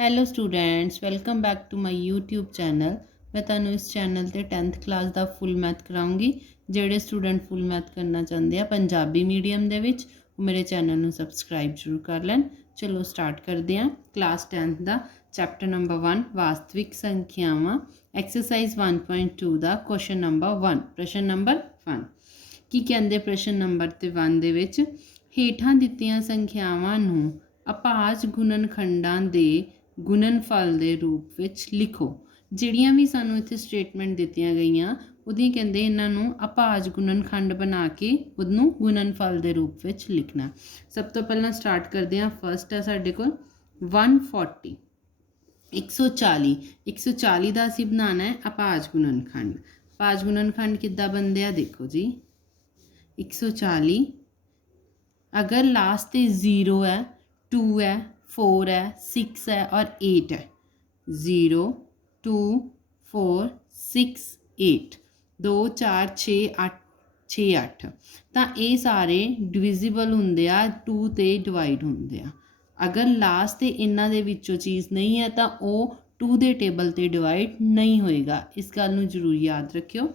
Hello students, welcome back to my YouTube channel. ਮੈਂ ਤੁਹਾਨੂੰ ਇਸ ਚੈਨਲ ਤੇ 10th ਕਲਾਸ ਦਾ ਫੁੱਲ ਮੈਥ ਕਰਾਉਂਗੀ। ਜਿਹੜੇ ਸਟੂਡੈਂਟ ਫੁੱਲ ਮੈਥ ਕਰਨਾ ਚਾਹੁੰਦੇ ਆ ਪੰਜਾਬੀ ਮੀਡੀਅਮ ਦੇ ਵਿੱਚ, ਉਹ ਮੇਰੇ ਚੈਨਲ ਨੂੰ ਸਬਸਕ੍ਰਾਈਬ ਜ਼ਰੂਰ ਕਰ ਲੈਣ। ਚਲੋ ਸਟਾਰਟ ਕਰਦੇ ਹਾਂ। ਕਲਾਸ 10th ਦਾ ਚੈਪਟਰ ਨੰਬਰ 1 ਵਾਸਤਵਿਕ ਸੰਖਿਆਵਾਂ, ਐਕਸਰਸਾਈਜ਼ 1.2 ਦਾ ਕੁਐਸਚਨ ਨੰਬਰ 1। ਪ੍ਰਸ਼ਨ ਨੰਬਰ 1 ਕੀ ਕਹਿੰਦੇ? ਪ੍ਰਸ਼ਨ ਨੰਬਰ 1 ਦੇ ਵਿੱਚ ਹੇਠਾਂ ਦਿੱਤੀਆਂ ਸੰਖਿਆਵਾਂ ਨੂੰ ਅਭਾਜ ਗੁਣਨਖੰਡਾਂ ਦੇ ਗੁਣਨਫਲ ਦੇ ਰੂਪ ਵਿੱਚ ਲਿਖੋ। ਜਿਹੜੀਆਂ ਵੀ ਸਾਨੂੰ ਇੱਥੇ ਸਟੇਟਮੈਂਟ ਦਿੱਤੀਆਂ ਗਈਆਂ ਉਹਦੀ ਕਹਿੰਦੇ ਇਹਨਾਂ ਨੂੰ ਅਭਾਜ ਗੁਣਨਖੰਡ ਬਣਾ ਕੇ ਉਹਨੂੰ ਗੁਣਨਫਲ ਦੇ ਰੂਪ ਵਿੱਚ ਲਿਖਣਾ। ਸਭ ਤੋਂ ਪਹਿਲਾਂ ਸਟਾਰਟ ਕਰਦੇ ਹਾਂ। ਫਸਟ ਹੈ ਸਾਡੇ ਕੋਲ 140 140 140 ਦਾ ਅਸੀਂ ਬਣਾਉਣਾ ਹੈ ਅਭਾਜ ਗੁਣਨਖੰਡ। ਅਭਾਜ ਗੁਣਨਖੰਡ ਕਿੱਦਾਂ ਬਣਦੇ ਆ? ਦੇਖੋ ਜੀ, 140 अगर लास्ट पे 0 है, 2 है, 4 है, 6 है और 8 है। 0 2 4 6 8 2 4 6 8 6 8 ਤਾਂ ਇਹ ਸਾਰੇ ਡਿਵਿਜ਼ੀਬਲ ਹੁੰਦੇ ਆ, 2 ਤੇ ਡਿਵਾਈਡ ਹੁੰਦੇ ਆ। ਅਗਰ ਲਾਸਟ ਤੇ ਇਹਨਾਂ ਦੇ ਵਿੱਚੋਂ ਚੀਜ਼ ਨਹੀਂ ਹੈ ਤਾਂ ਉਹ 2 ਦੇ ਟੇਬਲ ਤੇ ਡਿਵਾਈਡ ਨਹੀਂ ਹੋਏਗਾ। ਇਸ ਗੱਲ ਨੂੰ ਜ਼ਰੂਰ ਯਾਦ ਰੱਖਿਓ।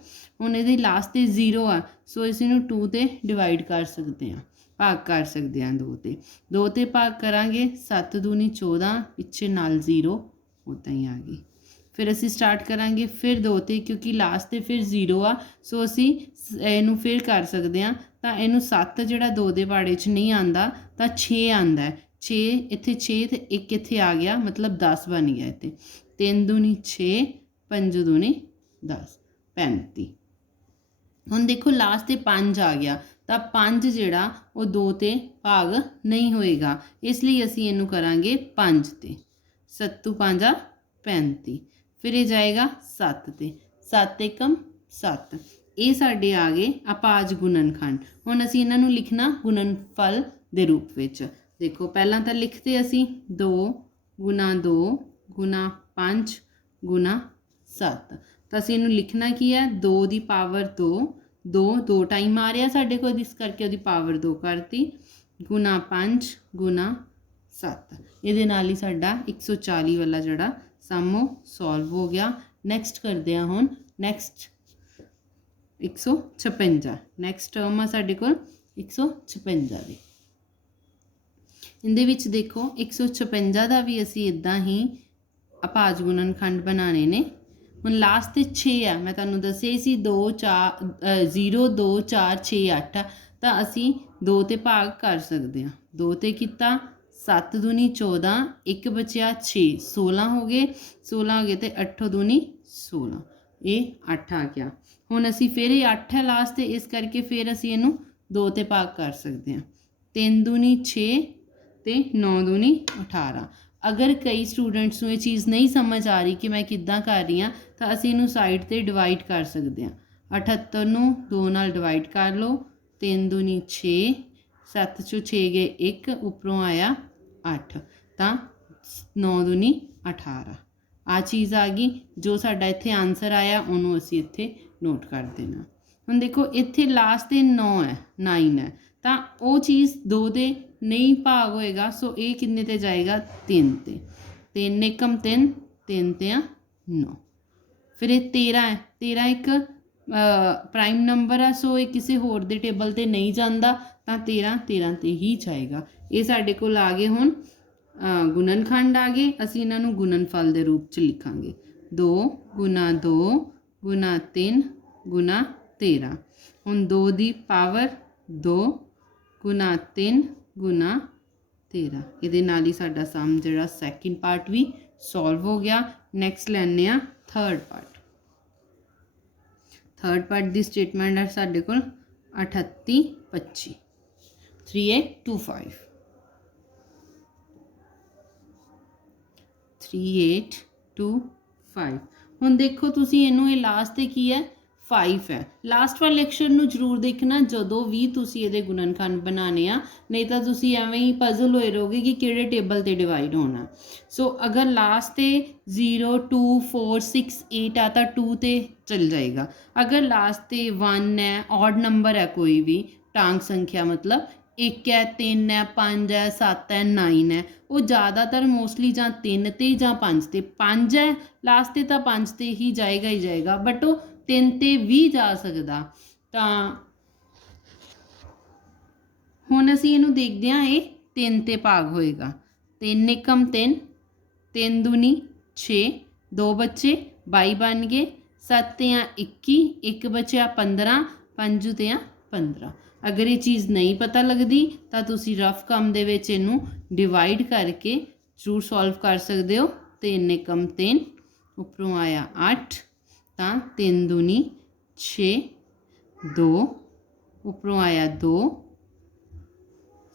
ਹੁਣ ਇਹਦੇ ਲਾਸਟ ਤੇ 0 ਆ, ਸੋ ਇਸ ਨੂੰ 2 ਤੇ ਡਿਵਾਈਡ ਕਰ ਸਕਦੇ ਹਾਂ, ਭਾਗ ਕਰ ਸਕਦੇ ਹਾਂ। 2 ਤੇ ਭਾਗ ਕਰਾਂਗੇ, 7 ਦੂਣੀ 14, ਪਿੱਛੇ ਨਾਲ 0 ਉੱਦਾਂ ਹੀ ਆ ਗਈ। ਫਿਰ ਅਸੀਂ ਸਟਾਰਟ ਕਰਾਂਗੇ ਫਿਰ 2 ਤੇ, ਕਿਉਂਕਿ ਲਾਸਟ ਤੇ ਫਿਰ 0 ਆ, ਸੋ ਅਸੀਂ ਇਹਨੂੰ ਫਿਰ ਕਰ ਸਕਦੇ ਹਾਂ। ਤਾਂ ਇਹਨੂੰ 7 ਜਿਹੜਾ 2 ਦੇ ਪਾੜੇ 'ਚ ਨਹੀਂ ਆਉਂਦਾ ਤਾਂ 6 ਆਉਂਦਾ। 6 ਇੱਥੇ 6 ਤੇ 1 ਇੱਥੇ ਆ ਗਿਆ, ਮਤਲਬ 10 ਬਣ ਗਿਆ। ਇੱਥੇ 3 ਦੂਣੀ 6, 5 ਦੂਣੀ 10, 35। ਹੁਣ ਦੇਖੋ ਲਾਸਟ ਤੇ 5 ਆ ਗਿਆ ਤਾਂ 5 ਜਿਹੜਾ ਉਹ 2 ਤੇ ਭਾਗ ਨਹੀਂ ਹੋਏਗਾ, ਇਸ ਲਈ ਅਸੀਂ ਇਹਨੂੰ ਕਰਾਂਗੇ 5 ਤੇ। 7 5 35। ਫਿਰ ਇਹ ਜਾਏਗਾ 7 ਤੇ, 7 ਏਕਮ 7। ਇਹ ਸਾਡੇ ਆ ਗਏ ਅਭਾਜ ਗੁਣਨਖੰਡ। ਹੁਣ ਅਸੀਂ ਇਹਨਾਂ ਨੂੰ ਲਿਖਣਾ ਗੁਣਨਫਲ ਦੇ ਰੂਪ ਵਿੱਚ। ਦੇਖੋ ਪਹਿਲਾਂ ਤਾਂ ਲਿਖਦੇ ਅਸੀਂ 2 ਗੁਣਾ 2 ਗੁਣਾ 5 ਗੁਣਾ 7। ਤਾਂ ਅਸੀਂ ਇਹਨੂੰ ਲਿਖਣਾ ਕੀ ਹੈ? 2 ਦੀ ਪਾਵਰ 2 2 ਟਾਈਮ ਆ ਰਿਹਾ ਸਾਡੇ ਕੋਲ, ਇਸ ਕਰਕੇ ਉਹਦੀ ਪਾਵਰ 2 ਕਰਤੀ, ਗੁਣਾ 5 ਗੁਣਾ 7। ਇਹਦੇ ਨਾਲ ਹੀ ਸਾਡਾ 140 ਵਾਲਾ ਜਿਹੜਾ ਸਮ ਉਹ ਸੋਲਵ ਹੋ ਗਿਆ। ਨੈਕਸਟ ਕਰਦੇ ਹਾਂ ਹੁਣ ਨੈਕਸਟ 156। ਨੈਕਸਟ ਟਰਮ ਆ ਸਾਡੇ ਕੋਲ 156 ਦੀ। ਇਹਦੇ ਵਿੱਚ ਦੇਖੋ 156 ਦਾ ਵੀ ਅਸੀਂ ਇੱਦਾਂ ਹੀ ਅਭਾਜ ਗੁਣਨਖੰਡ ਬਣਾਉਣੇ ਨੇ। ਹੁਣ ਲਾਸਟ ਤੇ 6 ਆ, ਮੈਂ ਤੁਹਾਨੂੰ ਦੱਸਿਆ ਸੀ 2 4 0 2 4 6 8 ਤਾਂ ਅਸੀਂ 2 ਤੇ ਭਾਗ ਕਰ ਸਕਦੇ ਹਾਂ। 2 ਤੇ ਕੀਤਾ, 7 ਦੂਣੀ 14, 1 ਬਚਿਆ 6, 16 ਹੋ ਗਏ। 16 ਹੋ ਗਏ ਤੇ 8 ਦੂਣੀ 16, ਇਹ 8 ਆ ਗਿਆ। ਹੁਣ ਅਸੀਂ ਫਿਰ ਇਹ 8 ਹੈ ਲਾਸਟ ਤੇ, ਇਸ ਕਰਕੇ ਫਿਰ ਅਸੀਂ ਇਹਨੂੰ 2 ਤੇ ਭਾਗ ਕਰ ਸਕਦੇ ਹਾਂ। 3 ਦੂਣੀ 6 ਤੇ 9 ਦੂਣੀ 18। ਅਗਰ ਕਈ ਸਟੂਡੈਂਟਸ ਨੂੰ ਇਹ ਚੀਜ਼ ਨਹੀਂ ਸਮਝ ਆ ਰਹੀ ਕਿ ਮੈਂ ਕਿੱਦਾਂ ਕਰ ਰਹੀ ਹਾਂ ਤਾਂ ਅਸੀਂ ਇਹਨੂੰ ਸਾਈਡ 'ਤੇ ਡਿਵਾਈਡ ਕਰ ਸਕਦੇ ਹਾਂ। 78 ਨੂੰ 2 ਨਾਲ ਡਿਵਾਈਡ ਕਰ ਲਓ। 3 ਦੂਣੀ 6, 7 ਚੋਂ 6 ਗਏ 1, ਉੱਪਰੋਂ ਆਇਆ 8, ਤਾਂ 9 ਦੂਣੀ 18। ਆ ਚੀਜ਼ ਆ ਗਈ। ਜੋ ਸਾਡਾ ਇੱਥੇ ਆਨਸਰ ਆਇਆ ਉਹਨੂੰ ਅਸੀਂ ਇੱਥੇ ਨੋਟ ਕਰ ਦੇਣਾ। ਹੁਣ ਦੇਖੋ ਇੱਥੇ ਲਾਸਟ 'ਤੇ 9 ਹੈ, 9 ਹੈ, ਤਾਂ ਉਹ ਚੀਜ਼ 2 ਦੇ ਨਹੀਂ ਭਾਗ ਹੋਏਗਾ, ਸੋ ਇਹ ਕਿੰਨੇ ਤੇ ਜਾਏਗਾ? 3 ਤੇ। 3 ਏਕਮ 3, 3 ਤੇ 9। ਫਿਰ ਇਹ 13 ਹੈ। 13 ਇੱਕ ਪ੍ਰਾਈਮ ਨੰਬਰ ਹੈ, ਸੋ ਇਹ ਕਿਸੇ ਹੋਰ ਦੇ ਟੇਬਲ 'ਤੇ ਨਹੀਂ ਜਾਂਦਾ, ਤਾਂ 13 13 ਤੇ ਹੀ ਜਾਏਗਾ। ਇਹ ਸਾਡੇ ਕੋਲ ਆ ਗਏ ਹੁਣ ਗੁਣਨਖੰਡ ਆ ਗਏ। ਅਸੀਂ ਇਹਨਾਂ ਨੂੰ ਗੁਣਨਫਲ ਦੇ ਰੂਪ 'ਚ ਲਿਖਾਂਗੇ। 2 ਗੁਣਾ 2 ਗੁਣਾ 3 ਗੁਣਾ 13। ਹੁਣ 2 ਦੀ ਪਾਵਰ 2 ਗੁਣਾ 3 ਗੁਣਾ 13। ਇਹਦੇ ਨਾਲ ਹੀ ਸਾਡਾ ਸਮ ਜਿਹੜਾ ਸੈਕਿੰਡ ਪਾਰਟ ਵੀ ਸੋਲਵ ਹੋ ਗਿਆ। ਨੈਕਸਟ ਲੈਂਦੇ ਹਾਂ ਥਰਡ ਪਾਰਟ। ਥਰਡ ਪਾਰਟ ਦੀ ਸਟੇਟਮੈਂਟ ਹੈ ਸਾਡੇ ਕੋਲ 38 25, 3825, 3825। ਹੁਣ ਦੇਖੋ ਤੁਸੀਂ ਇਹਨੂੰ, ਇਹ ਲਾਸਟ ਤੇ ਕੀ ਹੈ? 5 ਹੈ। ਲਾਸਟ ਵਾਲੇ ਅਕਸ਼ਰ ਨੂੰ ਜ਼ਰੂਰ ਦੇਖਣਾ ਜਦੋਂ ਵੀ ਤੁਸੀਂ ਇਹਦੇ ਗੁਣਨਖੰਡ ਬਣਾਉਣੇ ਆ, ਨਹੀਂ ਤਾਂ ਤੁਸੀਂ ਐਵੇਂ ਹੀ ਪਜ਼ਲ ਹੋਏ ਰਹੋਗੇ ਕਿ ਕਿਹੜੇ ਟੇਬਲ 'ਤੇ ਡਿਵਾਈਡ ਹੋਣਾ। ਸੋ ਅਗਰ ਲਾਸਟ 'ਤੇ 0 2 4 6 8 ਆ ਤਾਂ 2 'ਤੇ ਚਲ ਜਾਏਗਾ। ਅਗਰ ਲਾਸਟ 'ਤੇ 1 ਹੈ, ਔਡ ਨੰਬਰ ਹੈ ਕੋਈ ਵੀ, ਟਾਂਗ ਸੰਖਿਆ ਮਤਲਬ एक है, 3 है, 5 है, 7 है, 9 है। वो ज़्यादातर मोस्टली ਜਾਂ 3 ਤੇ ਜਾਂ 5 ਤੇ। 5 ਹੈ ਲਾਸਟ ਤੇ ਤਾਂ 5 ਤੇ ਹੀ ਜਾਏਗਾ ਹੀ ਜਾਏਗਾ, ਬਟ ਉਹ 3 ਤੇ ਵੀ ਜਾ ਸਕਦਾ। ਤਾਂ ਹੁਣ ਅਸੀਂ ਇਹਨੂੰ ਦੇਖਦੇ ਹਾਂ, ਇਹ 3 ਤੇ ਭਾਗ ਹੋਏਗਾ। 3 ਏਕਮ 3, 3 दूनी 6, 2 बचे 22 बन गए, 7 ਤੇ 21, 1 बचा 15, 5 ਤੇ 15। अगर ये चीज़ नहीं पता लगती तो तुसी रफ काम दे विच इनू डिवाइड करके जरूर सॉल्व कर सकते हो। 3 एकम 3, उपरों आया 8, तो 3 दूनी 6, 2, उपरों आया 2,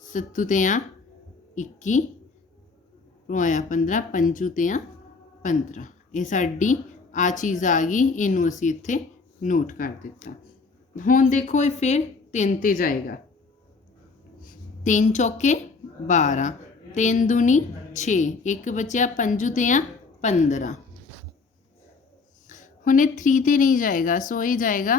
7 ते 21, उपरों आया 15, 5 ते 15। ये साडी आ चीज़ आ गई, इनू असी इत्थे नोट कर दिता। हुण देखो ये फिर 3 ते जाएगा। 3 चौके 12, 3 दूनी 6, 1 बचा 5 ते 15। हुण ये 3 ते नहीं जाएगा, सो ये जाएगा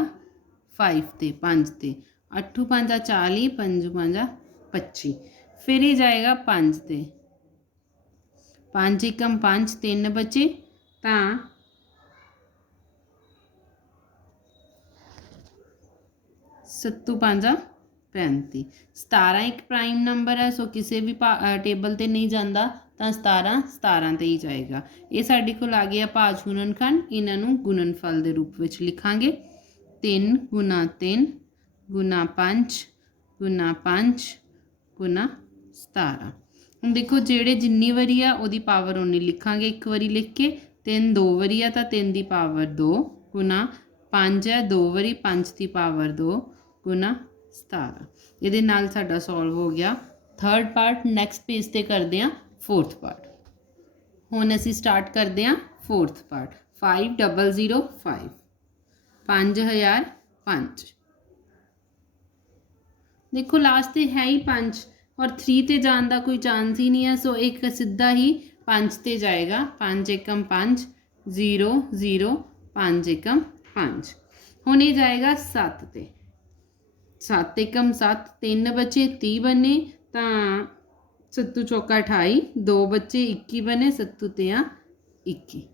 5 ते, 5 ते। 8 5 40, 5 5 25। फिर ये जाएगा 5 ते, 5 एकम 5, 3 बचे तो 7 5 35। 17 एक प्राइम नंबर है, सो किसी भी टेबल ते नहीं जाता, तो 17 17 ते ही जाएगा। ये साडे कोल आ गया भाज गुणनखंड। इन्हों गुणनफल के रूप में लिखांगे। 3 गुना 3 गुना 5 गुना 5 गुना 17। हम देखो जेड़े जिन्नी वारी आ उहदी पावर उन्नी लिखांगे। एक बारी लिख के 3 2 वारी आ तो 3 की पावर 2 गुना 5 है 2 वारी 5 की पावर 2 गुना 17। ये नाल साडा सॉल्व हो गया थर्ड पार्ट। नैक्सट पेज ते करते हैं फोर्थ पार्ट। हुण असी स्टार्ट करते हैं फोर्थ पार्ट। 5005 5005। देखो लास्ट ते है ही 5 और 3 ते जाने का कोई चांस ही नहीं है, सो एक सीधा ही 5 ते जाएगा। 5 एकम 5 0 0 5 एकम 5। हुण ये जाएगा 7 ते। 7 एकम 7, 3 बचे 30 बने तो 7 चौका 28, 2 बचे 21 बने, 7 ते 21।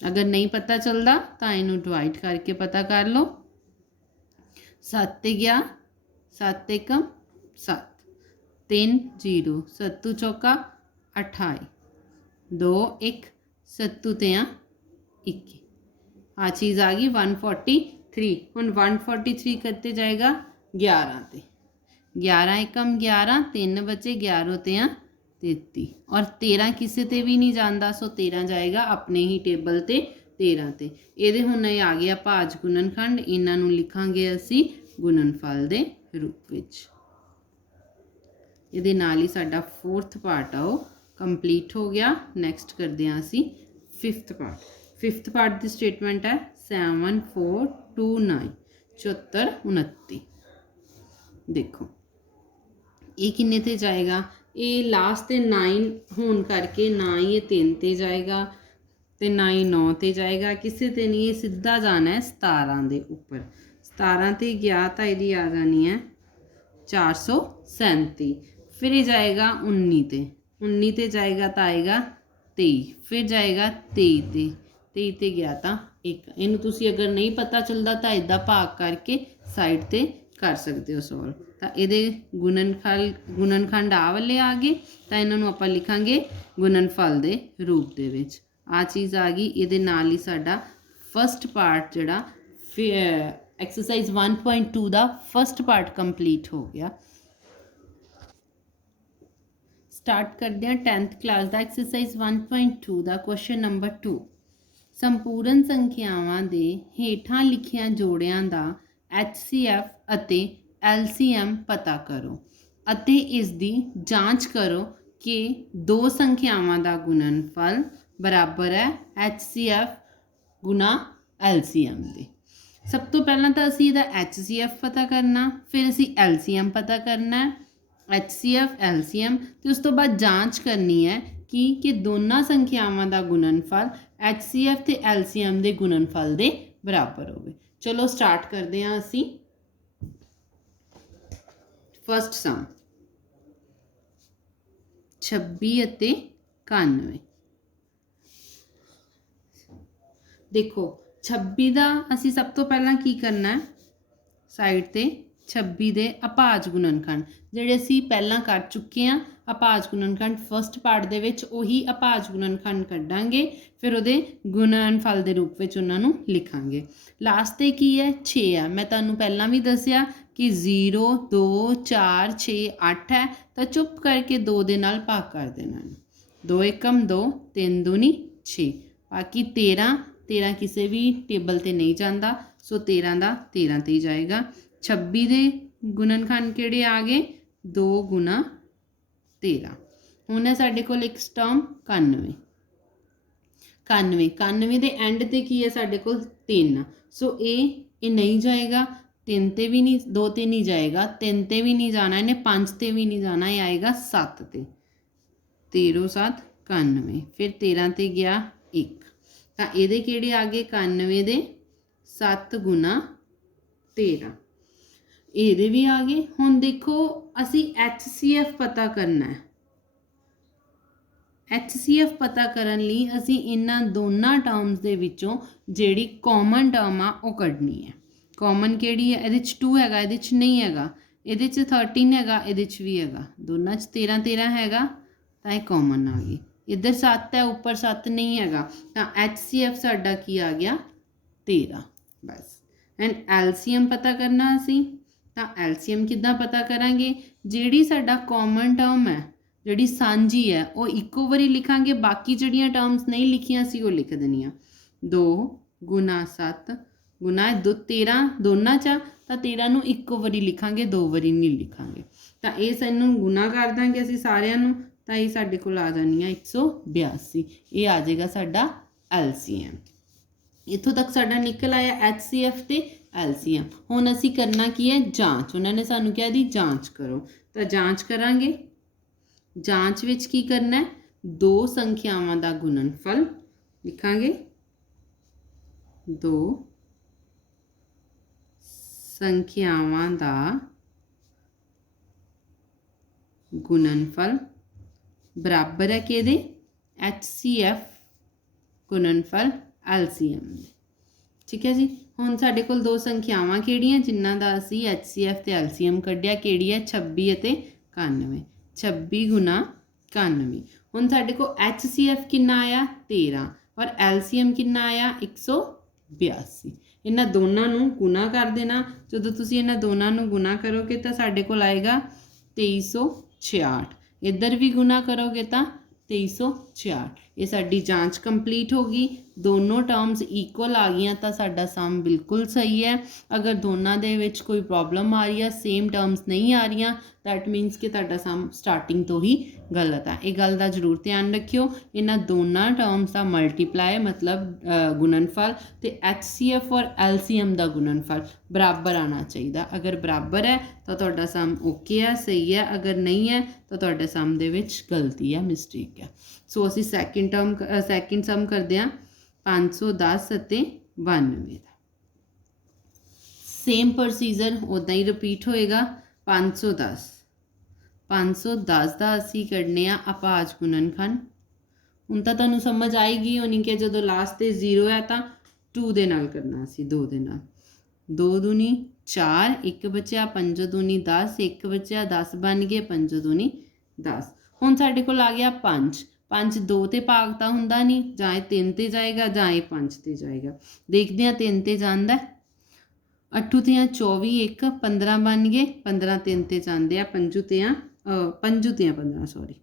अगर नहीं पता चलता तो इनू डिवाइड करके पता कर लो। 7 ते गया, 7 एकम 7, 3 0, 7 चौका 28, 2 1, 7 ते 21। आ चीज़ आ गई 143। हुण 143 करते जाएगा 11 ते। 11 एकम 11, 3 बचे 11 ते 33 और 13 किसी ते भी नहीं जाता, सो 13 जाएगा अपने ही टेबल ते 13 ते। ये हुण आ गया भाज गुणनखंड। इन्हों लिखांगे असी गुणनफल के रूप विच। ये नाल ही साडा फोर्थ पार्ट आ कंप्लीट हो गया। नैक्सट करते हैं असी फिफ्थ पार्ट। फिफ्थ पार्ट की स्टेटमेंट है 7429 74 29। देखो ये किन्ने ते जाएगा, ये लास्ट ते 9 होने करके ना ही ये 3 ते जाएगा तो ना ही 9 ते जाएगा, किसी ते नहीं। ये सीधा जाना है 17 के उपर। 17 ते गया तो यदि आ जानी है 437। फिर ये जाएगा 19 ते। 19 ते जाएगा तो आएगा 23। फिर जाएगा 23 ते। 23 ते गया तो 1। इनू तुसी अगर नहीं पता चलता तो इदा भाग करके साइड ते कर सकते हो सॉल्व। तो ये गुणनखंड आ वाले आ गए, तो इन्हों आप लिखांगे गुणनफल के रूप दे विच। आ चीज़ आ गई। ये नाल ही साडा फस्ट पार्ट जिहड़ा एक्सरसाइज 1.2 का फस्ट पार्ट कंप्लीट हो गया। स्टार्ट करते हैं 10th क्लास का एक्सरसाइज 1.2 का क्वेश्चन नंबर 2। संपूर्ण संख्यावां दे हेठां लिखियां जोड़ियां दा HCF अते LCM पता करो अते इसकी जांच करो कि दो संख्यावां दा गुणनफल बराबर है HCF गुना LCM दे। सब तो पहला तो असी इहदा HCF पता करना, फिर असी LCM पता करना है। HCF LCM तो उस तो बाद जांच करनी है कि दोनों संख्यावां दा गुणनफल HCF ते LCM दे गुणनफल दे बराबर होवे। चलो स्टार्ट करते हैं असी। फस्ट सम 26 ਅਤੇ 91। देखो 26 ਦਾ ਅਸੀਂ ਸਭ ਤੋਂ ਪਹਿਲਾਂ ਕੀ ਕਰਨਾ ਹੈ, ਸਾਈਡ ਤੇ 26 ਦੇ ਅਭਾਜ ਗੁਣਨਖੰਡ ਜਿਹੜੇ ਅਸੀਂ ਪਹਿਲਾਂ ਕਰ ਚੁੱਕੇ ਹਾਂ। ਅਭਾਜ ਗੁਣਨਖੰਡ ਫਸਟ ਪਾਰਟ ਦੇ ਵਿੱਚ ਉਹੀ ਅਭਾਜ ਗੁਣਨਖੰਡ ਕੱਢਾਂਗੇ, ਫਿਰ ਉਹਦੇ ਗੁਣਨਫਲ ਦੇ ਰੂਪ ਵਿੱਚ ਉਹਨਾਂ ਨੂੰ ਲਿਖਾਂਗੇ। ਲਾਸਟ ਤੇ ਕੀ ਹੈ 6 ਆ। ਮੈਂ ਤੁਹਾਨੂੰ ਪਹਿਲਾਂ ਵੀ ਦੱਸਿਆ ਕਿ 0 2 4 6 8 ਹੈ, ਤਾਂ ਚੁੱਪ ਕਰਕੇ 2 ਦੇ ਨਾਲ ਭਾਗ ਕਰ ਦੇਣਾ। 2 ਏਕਮ 2, 3 दूनी 6, ਬਾਕੀ 13 ਕਿਸੇ ਵੀ ਟੇਬਲ ਤੇ ਨਹੀਂ ਜਾਂਦਾ, ਸੋ 13 ਦਾ 13 ਤੇ ਹੀ ਜਾਏਗਾ। 26 ਦੇ ਗੁਣਨਖੰਡ ਕਿਹੜੇ ਆ ਗਏ 2 ਗੁਣਾ 13। ਹੁਣ ਹੈ ਸਾਡੇ ਕੋਲ ਇੱਕ ਟਰਮ 91। 91 ਦੇ ਐਂਡ ਤੇ ਕੀ ਹੈ ਸਾਡੇ ਕੋਲ 3, ਸੋ ਇਹ ਨਹੀਂ ਜਾਏਗਾ। 3 ਤੇ ਵੀ ਨਹੀਂ, 2 ਤੇ ਨਹੀਂ ਜਾਏਗਾ, 3 ਤੇ ਵੀ ਨਹੀਂ ਜਾਣਾ, ਇਹਨੇ 5 ਤੇ ਵੀ ਨਹੀਂ ਜਾਣਾ, ਇਹ ਆਏਗਾ 7 ਤੇ। 13 7 91, ਫਿਰ 13 ਤੇ ਗਿਆ 1, ਤਾਂ ਇਹਦੇ ਕਿਹੜੇ ਆ ਗਏ 91 ਦੇ 7 ਗੁਣਾ 13, ਇਹਦੇ ਵੀ ਆ ਗਏ। ਹੁਣ ਦੇਖੋ ਅਸੀਂ HCF ਪਤਾ ਕਰਨਾ ਹੈ। HCF ਪਤਾ ਕਰਨ ਲਈ ਅਸੀਂ ਇਹਨਾਂ ਦੋਨਾਂ ਟਰਮਸ ਦੇ ਵਿੱਚੋਂ ਜਿਹੜੀ ਕਾਮਨ ਟਰਮ ਆ ਉਹ ਕੱਢਣੀ ਹੈ। ਕਾਮਨ ਕਿਹੜੀ ਹੈ, ਇਹਦੇ 'ਚ 2 ਹੈਗਾ, ਇਹਦੇ 'ਚ ਨਹੀਂ ਹੈਗਾ, ਇਹਦੇ 'ਚ 13 ਹੈਗਾ, ਇਹਦੇ 'ਚ ਵੀ ਹੈਗਾ, ਦੋਨਾਂ 'ਚ 13 ਹੈਗਾ, ਤਾਂ ਇਹ ਕਾਮਨ ਆ ਗਈ। ਇੱਧਰ 7 ਹੈ, ਉੱਪਰ 7 ਨਹੀਂ ਹੈਗਾ, ਤਾਂ HCF ਸਾਡਾ ਕੀ ਆ ਗਿਆ 13 ਬਸ। ਐਂਡ LCM ਪਤਾ ਕਰਨਾ ਅਸੀਂ, ਤਾਂ LCM ਕਿੱਦਾਂ ਪਤਾ ਕਰਾਂਗੇ, ਜਿਹੜੀ ਸਾਡਾ ਕਾਮਨ ਟਰਮ ਹੈ, ਜਿਹੜੀ ਸਾਂਝੀ ਹੈ, ਉਹ ਇੱਕੋ ਵਾਰੀ ਲਿਖਾਂਗੇ, ਬਾਕੀ ਜਿਹੜੀਆਂ ਟਰਮਸ ਨਹੀਂ ਲਿਖੀਆਂ ਸੀ ਉਹ ਲਿਖ ਦੇਣੀਆਂ। 2 ਗੁਣਾ 7 ਗੁਣਾ 13 ਦੋਨਾਂ 'ਚ, ਤਾਂ 13 ਨੂੰ ਇੱਕੋ ਵਾਰੀ ਲਿਖਾਂਗੇ, 2 ਵਾਰੀ ਨਹੀਂ ਲਿਖਾਂਗੇ। ਤਾਂ ਇਹ ਸਾਨੂੰ ਗੁਣਾ ਕਰ ਦਾਂਗੇ ਅਸੀਂ ਸਾਰਿਆਂ ਨੂੰ, ਤਾਂ ਇਹ ਸਾਡੇ ਕੋਲ ਆ ਜਾਣੀ ਆ 182। ਇਹ ਆ ਜਾਏਗਾ ਸਾਡਾ LCM। ਇੱਥੋਂ ਤੱਕ ਸਾਡਾ ਨਿਕਲ ਆਇਆ HCF ਤੇ LCM। ਹੁਣ ਅਸੀਂ ਕਰਨਾ ਕੀ ਹੈ, ਜਾਂਚ। ਉਹਨਾਂ ਨੇ ਸਾਨੂੰ ਕਿਹਾ ਦੀ ਜਾਂਚ ਕਰੋ, ਤਾਂ ਜਾਂਚ ਕਰਾਂਗੇ। ਜਾਂਚ ਵਿੱਚ ਕੀ ਕਰਨਾ ਹੈ, 2 ਸੰਖਿਆਵਾਂ ਦਾ ਗੁਣਨਫਲ ਲਿਖਾਂਗੇ। 2 ਸੰਖਿਆਵਾਂ ਦਾ ਗੁਣਨਫਲ ਬਰਾਬਰ ਹੈ ਕਿਹਦੇ, HCF ਗੁਣਨਫਲ LCM। ਠੀਕ ਹੈ ਜੀ। ਹੁਣ ਸਾਡੇ ਕੋਲ 2 ਸੰਖਿਆਵਾਂ ਕਿਹੜੀਆਂ ਜਿਨ੍ਹਾਂ ਦਾ ਅਸੀਂ HCF ਤੇ LCM ਕੱਢਿਆ, ਕਿਹੜੀ ਹੈ 26 ਅਤੇ 91। 26 ਗੁਣਾ 91। ਹੁਣ ਸਾਡੇ ਕੋਲ HCF ਕਿੰਨਾ ਆਇਆ 13 ਔਰ LCM ਕਿੰਨਾ ਆਇਆ 182। ਇਹਨਾਂ ਦੋਨਾਂ ਨੂੰ ਗੁਣਾ ਕਰ ਦੇਣਾ। ਜਦੋਂ ਤੁਸੀਂ ਇਹਨਾਂ ਦੋਨਾਂ ਨੂੰ ਗੁਣਾ ਕਰੋਗੇ ਤਾਂ ਸਾਡੇ ਕੋਲ ਆਏਗਾ 2366। ਇੱਧਰ ਵੀ ਗੁਣਾ ਕਰੋਗੇ ਤਾਂ 2366। ਇਹ ਸਾਡੀ ਜਾਂਚ ਕੰਪਲੀਟ ਹੋ ਗਈ। ਦੋਨੋਂ ਟਰਮਸ ਇਕੁਅਲ ਆ ਗਈਆਂ ਤਾਂ ਸਾਡਾ ਸਮ ਬਿਲਕੁਲ ਸਹੀ ਹੈ। ਅਗਰ ਦੋਨਾਂ ਦੇ ਵਿੱਚ ਕੋਈ ਪ੍ਰੋਬਲਮ ਆ ਰਹੀ ਹੈ, ਸੇਮ ਟਰਮਸ ਨਹੀਂ ਆ ਰਹੀਆਂ, ਦੈਟ ਮੀਨਸ ਕਿ ਤੁਹਾਡਾ ਸਮ ਸਟਾਰਟਿੰਗ ਤੋਂ ਹੀ ਗਲਤ ਹੈ। ਇਹ ਗੱਲ ਦਾ ਜ਼ਰੂਰ ਧਿਆਨ ਰੱਖਿਓ। ਇਹਨਾਂ ਦੋਨਾਂ ਟਰਮਸ ਦਾ ਮਲਟੀਪਲਾਈ ਮਤਲਬ ਗੁਣਨਫਲ ਤੇ HCF ਔਰ LCM ਦਾ ਗੁਣਨਫਲ ਬਰਾਬਰ ਆਉਣਾ ਚਾਹੀਦਾ। ਅਗਰ ਬਰਾਬਰ ਹੈ ਤਾਂ ਤੁਹਾਡਾ ਸਮ ਓਕੇ ਹੈ, ਸਹੀ ਹੈ। ਅਗਰ ਨਹੀਂ ਹੈ ਤਾਂ ਤੁਹਾਡੇ ਸਮ ਦੇ ਵਿੱਚ ਗਲਤੀ ਹੈ, ਮਿਸਟੇਕ ਹੈ। ਸੋ ਅਸੀਂ ਸੈਕਿੰਡ ਸਮ ਕਰਦੇ ਹਾਂ 510 ਅਤੇ 92 ਦਾ। ਸੇਮ ਪ੍ਰੋਸੀਜਰ ਉੱਦਾਂ ਹੀ ਰਿਪੀਟ ਹੋਏਗਾ। 510 ਦਾ ਅਸੀਂ ਕੱਢਨੇ ਆ ਅਭਾਜ ਗੁਣਨਖੰਡ। ਹੁਣ ਤਾਂ ਤੁਹਾਨੂੰ ਸਮਝ ਆਏਗੀ ਹੋਣੀ ਕਿ ਜਦੋਂ ਲਾਸਟ ਤੇ 0 ਹੈ ਤਾਂ 2 ਦੇ ਨਾਲ ਕਰਨਾ ਸੀ, 2 ਦੇ ਨਾਲ। 2 दूनी 4, 1 बचा, 5 दूनी 10, 1 बचा, 10 बन गए, 5 दूनी 10। ਹੁਣ ਸਾਡੇ ਕੋਲ ਆ ਗਿਆ 5 2 ਤੇ ਭਾਗ ਤਾਂ ਹੁੰਦਾ ਨਹੀਂ, ਜਾਂ ਇਹ 3 ਤੇ ਜਾਏਗਾ ਜਾਂ ਇਹ 5 ਤੇ ਜਾਏਗਾ। ਦੇਖਦੇ ਹਾਂ 3 ਤੇ ਜਾਂਦਾ। 8 ਤੇ 24, 1 15 ਬਣ ਗਏ, 15 3 ਤੇ ਜਾਂਦੇ ਆ, 5 ਤੇ 15 ਸੌਰੀ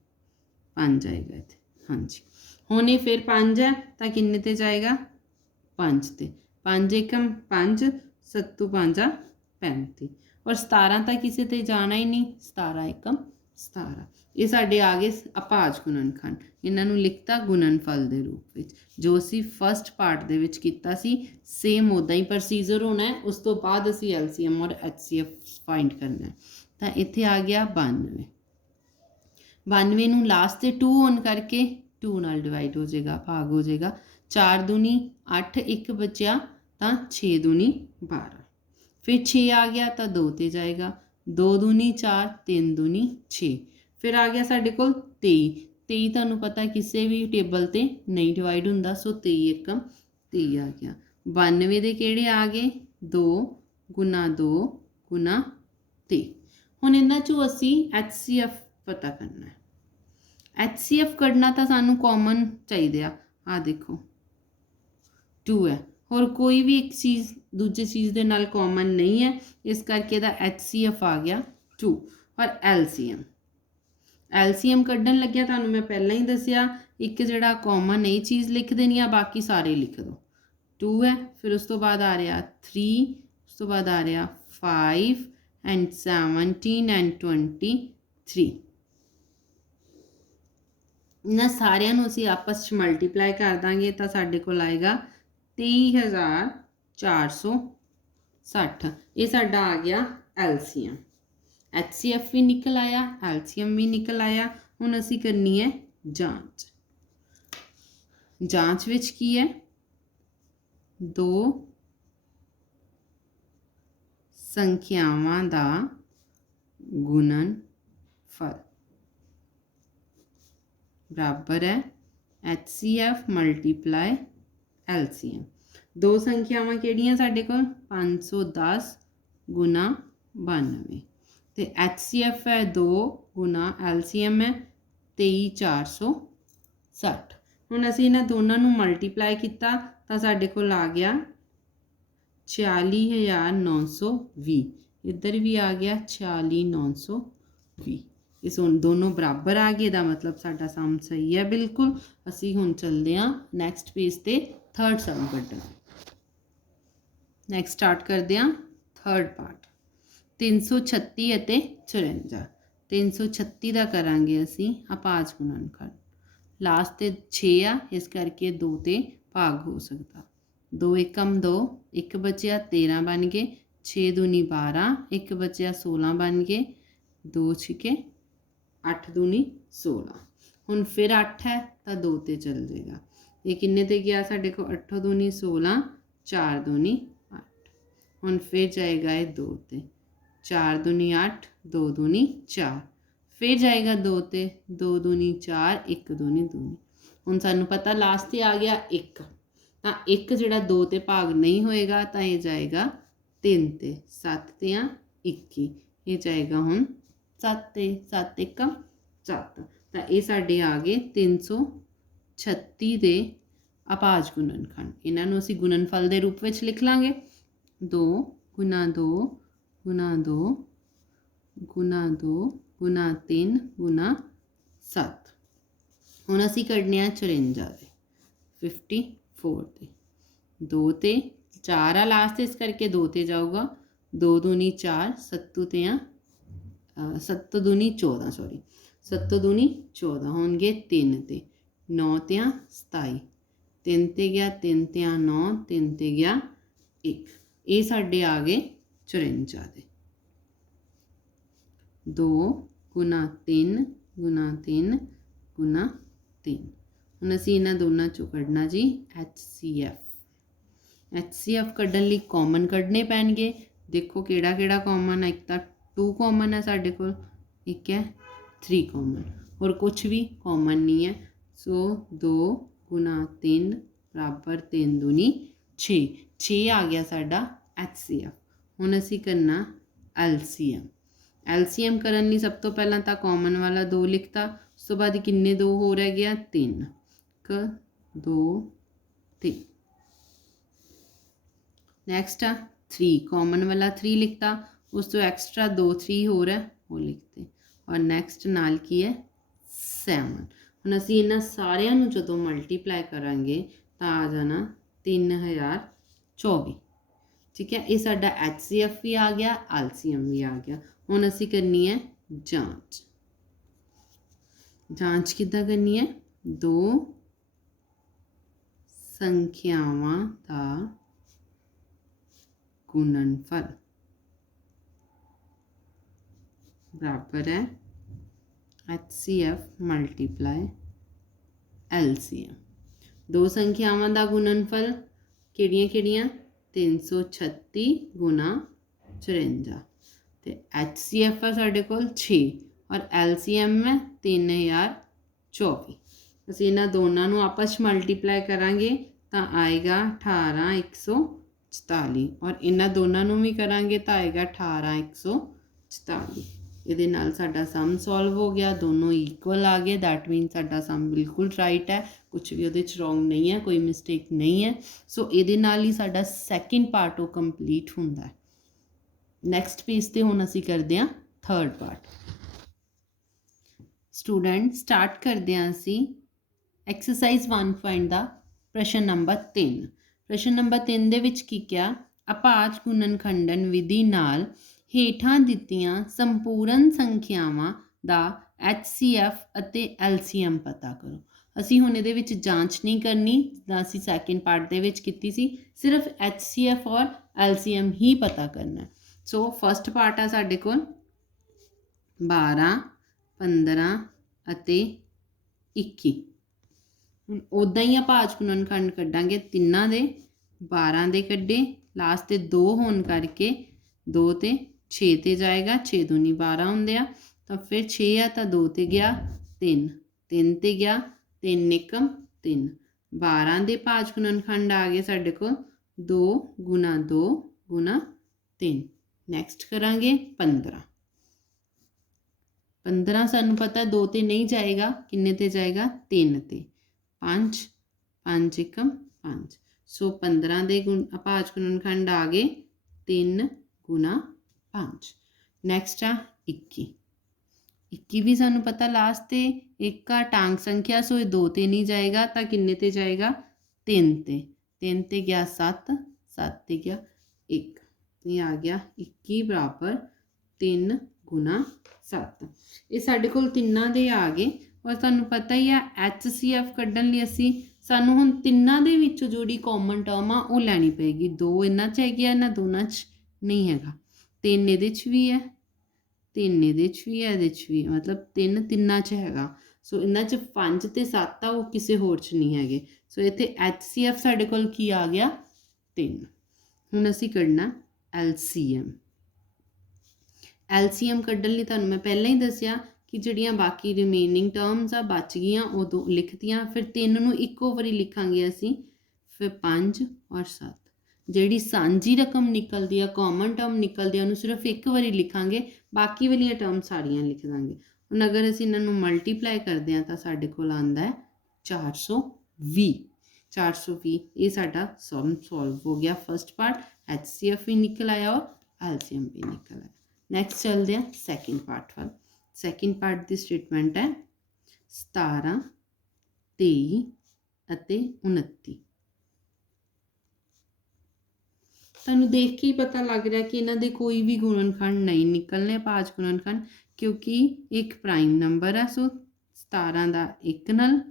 5 ਆਏਗਾ ਇੱਥੇ। ਹਾਂਜੀ, ਹੁਣ ਇਹ ਫਿਰ 5 ਹੈ ਤਾਂ ਕਿੰਨੇ ਤੇ ਜਾਏਗਾ 5 ਤੇ। 5 ਏਕਮ 5, 7 5 35 ਔਰ 17 ਤਾਂ ਕਿਸੇ ਤੇ ਜਾਣਾ ਹੀ ਨਹੀਂ। 17 ਏਕਮ 17। ਇਹ ਸਾਡੇ ਆ ਗਏ ਅਭਾਜ ਗੁਣਨਖੰਡ। ਇਹਨਾਂ ਨੂੰ ਲਿਖਤਾ ਗੁਣਨਫਲ ਦੇ ਰੂਪ ਵਿੱਚ। ਜੋ ਅਸੀਂ ਫਸਟ ਪਾਰਟ ਦੇ ਵਿੱਚ ਕੀਤਾ ਸੀ ਸੇਮ ਉੱਦਾਂ ਹੀ ਪ੍ਰੋਸੀਜਰ ਹੋਣਾ ਹੈ। ਉਸ ਤੋਂ ਬਾਅਦ ਅਸੀਂ LCM ਔਰ HCF ਫਾਈਂਡ ਕਰਨਾ ਹੈ। ਤਾਂ ਇੱਥੇ ਆ ਗਿਆ 92। 92 ਨੂੰ ਲਾਸਟ ਤੇ 2 ਹੋਣ ਕਰਕੇ 2 ਨਾਲ ਡਿਵਾਈਡ ਹੋ ਜਾਏਗਾ, ਭਾਗ ਹੋ ਜਾਏਗਾ। 4 दूनी 8, 1 बचा ਤਾਂ 6 दूनी 12। फिर 6 आ गया तो 2 ਤੇ ਜਾਏਗਾ, 2 दूनी 4, 3 दूनी 6। फिर आ गया साढ़े कोल 23। 23 तुहानू पता किसी भी टेबल ते नहीं डिवाइड हुंदा, सो 23 एकम 23 आ गया। 92 दे किहड़े आ गए? 2 गुना 2 गुना 23। हुण इन्हां चों असीं HCF पता करना है। HCF कढना तो सानू कॉमन चाहिए। आ देखो 2 है, और कोई भी एक चीज़ दूजे चीज़ के नाल कॉमन नहीं है, इस करके इहदा HCF आ गया 2। और LCM कढ़न लग्या तुहानू मैं पहला ही दसिया, एक जिहड़ा कॉमन ये चीज़ लिख देनी है, बाकी सारे लिख दो। 2 है, फिर उस तो बाद आ रहा 3, उस तो बाद आ रहा 5 एंड 17 एंड 23। इन्हां सारिਆਂ ਨੂੰ ਅਸੀਂ आपस में मल्टीप्लाई कर देंगे तो साढ़े को आएगा 23,460। ये साडा आ गया LCM। HCF भी निकल आया, LCM भी निकल आया। हुण असी करनी है जांच। जांच विच की है? 2 संख्यावां दा गुणनफल बराबर है HCF मल्टीप्लाई LCM। 2 संख्यावां किहड़ियां साडे कोल? 510 गुना 92, तो HCF है 2 गुना LCM है 23,460। हुण असीं इन्हां दोनों नूं मल्टीप्लाई किया तो साडे कोल आ गया 46,920। इधर भी आ गया 46,920। इस हुण दोनों बराबर आ गए, इसका मतलब साडा सम सही है बिल्कुल। असीं हुण चलदे हां नैक्सट पेज ते थर्ड सम कड्ढण। नैक्सट स्टार्ट करदे हां थर्ड पार्ट। 336 ਅਤੇ 54। 336 ਦਾ ਕਰਾਂਗੇ ਅਸੀਂ ਅਪਾਜ ਗੁਣਨਖੰਡ। ਲਾਸਟ ਤੇ 6 ਆ, ਇਸ ਕਰਕੇ 2 ਤੇ ਭਾਗ ਹੋ ਸਕਦਾ। 2 एकम 2, 1 बचिया 13 बन गए, 6 दूनी 12, 1 बचिया 16 बन गए, 2 छिके 8 दूनी 16। हुण फिर 8 है तो 2 ते चल जाएगा। ये किन्ने ते गया साढ़े को? 8 दूनी 16, 4 दूनी 8। हुण फिर जाएगा ये 2 ते, 4 दूनी 8, 2 दूनी 4। फिर जाएगा 2 ते, 2 दूनी 4, 1 दूनी 2। हुण सानू पता लास्ट ते आ गया 1, तो 1 जिहड़ा 2 ते भाग नहीं होएगा तो ये जाएगा 3 ते। 7 ते 21, ये जाएगा हुण 7 ते। 7 एकम 7, तो ये साडे आ गए 336 दे अपाज गुणनखंड। इन्हां नूं असीं गुणनफल दे रूप विच लिख लांगे। 2 गुना 2 गुना 2 गुना 2 गुना 3 गुना 7। हुण असीं कढने 54 दे 54 ते। 2 ते 4 आ लास्ट, इस करके 2 ते जाऊगा। 2 दूनी 4, 7 ते 7 दूनी 14, सॉरी 7 दूनी 14 होंगे 3 ते। 9 ते 27, 3 ते गया 3 ते 9, 3 ते गया 1। ये साडे आ गए 54 दे। 2 गुना 3 गुना 3 गुना 3। ਹੁਣ ਅਸੀਂ ਇਹਨਾਂ ਦੋਨਾਂ ਚੋਂ ਕੱਢਣਾ ਜੀ HCF ਕੱਢਣ ਲਈ ਕਾਮਨ ਕੱਢਣੇ ਪੈਣਗੇ। ਦੇਖੋ ਕਿਹੜਾ ਕਿਹੜਾ ਕਾਮਨ ਹੈ। ਇੱਕ ਤਾਂ 2 ਕਾਮਨ ਹੈ ਸਾਡੇ ਕੋਲ, ਇੱਕ ਹੈ 3 ਕਾਮਨ, ਹੋਰ ਕੁਛ ਵੀ ਕਾਮਨ ਨਹੀਂ ਹੈ। ਸੋ 2 ਗੁਣਾ 3 ਬਰਾਬਰ 3 दूनी 6। 6 ਆ ਗਿਆ ਸਾਡਾ HCF। ਹੁਣ ਅਸੀਂ ਕਰਨਾ LCM ਕਰਨ ਲਈ ਸਭ ਤੋਂ ਪਹਿਲਾਂ ਤਾਂ ਕਾਮਨ ਵਾਲਾ 2 ਲਿਖਤਾ, ਉਸ ਤੋਂ ਬਾਅਦ ਕਿੰਨੇ 2 ਹੋ ਰਹਿ ਗਿਆ 3। 2 3। नेक्स्ट 3 कॉमन वाला 3 लिखता, उस तो एक्स्ट्रा 2 3 हो रहा है वो लिखते। और नैक्सट नाल की है 7। हम असी इन्होंने सारिया जो मल्टीप्लाई करांगे तो आ जाना 3024। ठीक है, ये साडा HCF भी आ गया, LCM भी आ गया। हुण असी करनी है जांच। जांच किद्दां करनी है? 2 संख्यावां दा गुणनफल बराबर है HCF मल्टीप्लाई LCM। 2 संख्यावां दा गुणनफल किहड़ियां किहड़ियां? 336 गुना 54। तो HCF है साढ़े कोल 6 और LCM है 3024। ਅਸੀਂ ਇਹਨਾਂ ਦੋਨਾਂ ਨੂੰ ਆਪਸ 'ਚ ਮਲਟੀਪਲਾਈ ਕਰਾਂਗੇ ਤਾਂ ਆਏਗਾ 18144 ਔਰ ਇਹਨਾਂ ਦੋਨਾਂ ਨੂੰ ਵੀ ਕਰਾਂਗੇ ਤਾਂ ਆਏਗਾ 18144। ਇਹਦੇ ਨਾਲ ਸਾਡਾ ਸਮ ਸੋਲਵ ਹੋ ਗਿਆ, ਦੋਨੋਂ ਇਕੁਅਲ ਆ ਗਏ। ਦੈਟ ਮੀਨ ਸਾਡਾ ਸਮ ਬਿਲਕੁਲ ਰਾਈਟ ਹੈ, ਕੁਝ ਵੀ ਉਹਦੇ 'ਚ ਰੋਂਗ ਨਹੀਂ ਹੈ, ਕੋਈ ਮਿਸਟੇਕ ਨਹੀਂ ਹੈ। ਸੋ ਇਹਦੇ ਨਾਲ ਹੀ ਸਾਡਾ ਸੈਕਿੰਡ ਪਾਰਟ ਉਹ ਕੰਪਲੀਟ ਹੁੰਦਾ ਹੈ। ਨੈਕਸਟ ਪੇਜ 'ਤੇ ਹੁਣ ਅਸੀਂ ਕਰਦੇ ਹਾਂ ਥਰਡ ਪਾਰਟ। ਸਟੂਡੈਂਟ ਸਟਾਰਟ ਕਰਦੇ ਹਾਂ ਅਸੀਂ ਐਕਸਰਸਾਈਜ਼ 1 ਦਾ ਪ੍ਰਸ਼ਨ ਨੰਬਰ 3। ਪ੍ਰਸ਼ਨ ਨੰਬਰ 3 ਦੇ ਵਿੱਚ ਕੀ ਕਿਹਾ, ਅਪਾਜ ਗੁਣਨ ਖੰਡਨ ਵਿਧੀ ਨਾਲ ਹੇਠਾਂ ਦਿੱਤੀਆਂ ਸੰਪੂਰਨ ਸੰਖਿਆਵਾਂ ਦਾ HCF ਅਤੇ LCM ਪਤਾ ਕਰੋ। ਅਸੀਂ ਹੁਣ ਇਹਦੇ ਵਿੱਚ ਜਾਂਚ ਨਹੀਂ ਕਰਨੀ ਜਿੱਦਾਂ ਅਸੀਂ ਸੈਕਿੰਡ ਪਾਰਟ ਦੇ ਵਿੱਚ ਕੀਤੀ ਸੀ, ਸਿਰਫ HCF ਔਰ LCM ਹੀ ਪਤਾ ਕਰਨਾ। ਸੋ ਫਸਟ ਪਾਰਟ ਆ ਸਾਡੇ ਕੋਲ 12, 15 ਅਤੇ 21। ਹੁਣ ਉੱਦਾਂ ਹੀ ਅਭਾਜ ਗੁਣਨਖੰਡ ਕੱਢਾਂਗੇ ਤਿੰਨਾਂ ਦੇ, 12 ਦੇ ਕੱਢੇ, ਲਾਸਟ 'ਤੇ 2 ਹੋਣ ਕਰਕੇ 2 ਤੇ 6 'ਤੇ ਜਾਏਗਾ, 6 ਦੂਣੀ 12 ਹੁੰਦੇ ਆ, ਤਾਂ ਫਿਰ 6 ਆ ਤਾਂ 2 'ਤੇ ਗਿਆ 3, 3 'ਤੇ ਗਿਆ 3 ਏਕਮ 3। 12 ਦੇ ਭਾਜ ਗੁਣਨਖੰਡ ਆ ਗਏ ਸਾਡੇ ਕੋਲ 2 ਗੁਣਾ 2 ਗੁਣਾ 3। ਨੈਕਸਟ ਕਰਾਂਗੇ 15। 15 ਸਾਨੂੰ ਪਤਾ 2 'ਤੇ ਨਹੀਂ ਜਾਏਗਾ, ਕਿੰਨੇ 'ਤੇ ਜਾਏਗਾ 3 'ਤੇ, 5 5 ਏਕਮ 5। ਸੋ 15 ਦੇ ਅਭਾਜ ਗੁਣਨਖੰਡ ਆ ਗਏ 3 ਗੁਣਾ 5। ਨੈਕਸਟ ਆ 21। 21 ਵੀ ਸਾਨੂੰ ਪਤਾ ਲਾਸਟ 'ਤੇ ਇੱਕ ਆ ਟਾਂਗ ਸੰਖਿਆ, ਸੋ ਇਹ 2 'ਤੇ ਨਹੀਂ ਜਾਏਗਾ ਤਾਂ ਕਿੰਨੇ 'ਤੇ ਜਾਏਗਾ 3 'ਤੇ, 3 'ਤੇ ਗਿਆ 7, 7 'ਤੇ ਗਿਆ 1। ਇਹ ਆ ਗਿਆ 21 ਬਰਾਬਰ 3 ਗੁਣਾ 7। ਇਹ ਸਾਡੇ ਕੋਲ ਤਿੰਨਾਂ ਦੇ ਆ ਗਏ। ਔਰ ਤੁਹਾਨੂੰ ਪਤਾ ਹੀ ਆ HCF ਕੱਢਣ ਲਈ ਸਾਨੂੰ ਹੁਣ ਤਿੰਨਾਂ ਦੇ ਵਿੱਚੋਂ ਜਿਹੜੀ ਕਾਮਨ ਟਰਮ ਆ ਉਹ ਲੈਣੀ ਪਏਗੀ। 2 ਇਹਨਾਂ 'ਚ ਹੈਗੀ ਆ, ਇਹਨਾਂ ਦੋਨਾਂ 'ਚ ਨਹੀਂ ਹੈਗਾ। 3 ਇਹਦੇ 'ਚ ਵੀ ਹੈ, 3 ਇਹਦੇ 'ਚ ਵੀ ਹੈ, ਇਹਦੇ 'ਚ ਵੀ ਹੈ, ਮਤਲਬ 3 ਤਿੰਨਾਂ 'ਚ ਹੈਗਾ। ਸੋ ਇਹਨਾਂ 'ਚ 5 ਅਤੇ 7 ਆ, ਉਹ ਕਿਸੇ ਹੋਰ 'ਚ ਨਹੀਂ ਹੈਗੇ। ਸੋ ਇੱਥੇ HCF ਸਾਡੇ ਕੋਲ ਕੀ ਆ ਗਿਆ 3। ਹੁਣ ਅਸੀਂ ਕੱਢਣਾ LCM। LCM ਕੱਢਣ ਲਈ ਤੁਹਾਨੂੰ ਮੈਂ ਪਹਿਲਾਂ ਹੀ ਦੱਸਿਆ ਕਿ ਜਿਹੜੀਆਂ ਬਾਕੀ ਰਿਮੇਨਿੰਗ ਟਰਮਸ ਆ ਬਚ ਗਈਆਂ ਉਹ 2 ਲਿਖਤੀਆਂ, ਫਿਰ 3 ਨੂੰ ਇੱਕੋ ਵਾਰੀ ਲਿਖਾਂਗੇ ਅਸੀਂ, ਫਿਰ 5 ਔਰ 7। ਜਿਹੜੀ ਸਾਂਝੀ ਰਕਮ ਨਿਕਲਦੀ ਆ, ਕਾਮਨ ਟਰਮ ਨਿਕਲਦੀ ਆ, ਉਹਨੂੰ ਸਿਰਫ ਇੱਕ ਵਾਰੀ ਲਿਖਾਂਗੇ, ਬਾਕੀ ਵਾਲੀਆਂ ਟਰਮ ਸਾਰੀਆਂ ਲਿਖ ਦਾਂਗੇ। ਹੁਣ ਅਗਰ ਅਸੀਂ ਇਹਨਾਂ ਨੂੰ ਮਲਟੀਪਲਾਈ ਕਰਦੇ ਹਾਂ ਤਾਂ ਸਾਡੇ ਕੋਲ ਆਉਂਦਾ ਹੈ 420। 420 ਇਹ ਸਾਡਾ ਸਮ ਸੋਲਵ ਹੋ ਗਿਆ। ਫਸਟ ਪਾਰਟ HCF ਵੀ ਨਿਕਲ ਆਇਆ ਔਰ LCM ਵੀ ਨਿਕਲ ਆਇਆ। ਨੈਕਸਟ ਚੱਲਦੇ ਹਾਂ ਸੈਕਿੰਡ ਪਾਰਟ ਵੱਲ। ਸੈਕਿੰਡ ਪਾਰਟ ਦੀ ਸਟੇਟਮੈਂਟ ਹੈ 17, 23 ਅਤੇ 29। ਤੁਹਾਨੂੰ ਦੇਖ ਕੇ ਹੀ ਪਤਾ ਲੱਗ ਰਿਹਾ ਕਿ ਇਹਨਾਂ ਦੇ ਕੋਈ ਵੀ ਗੁਣਨਖੰਡ ਨਹੀਂ ਨਿਕਲਣੇ, ਭਾਜ ਗੁਣਨਖੰਡ, ਕਿਉਂਕਿ ਇੱਕ ਪ੍ਰਾਈਮ ਨੰਬਰ ਆ। ਸੋ 17 ਦਾ 1 ਨਾਲ,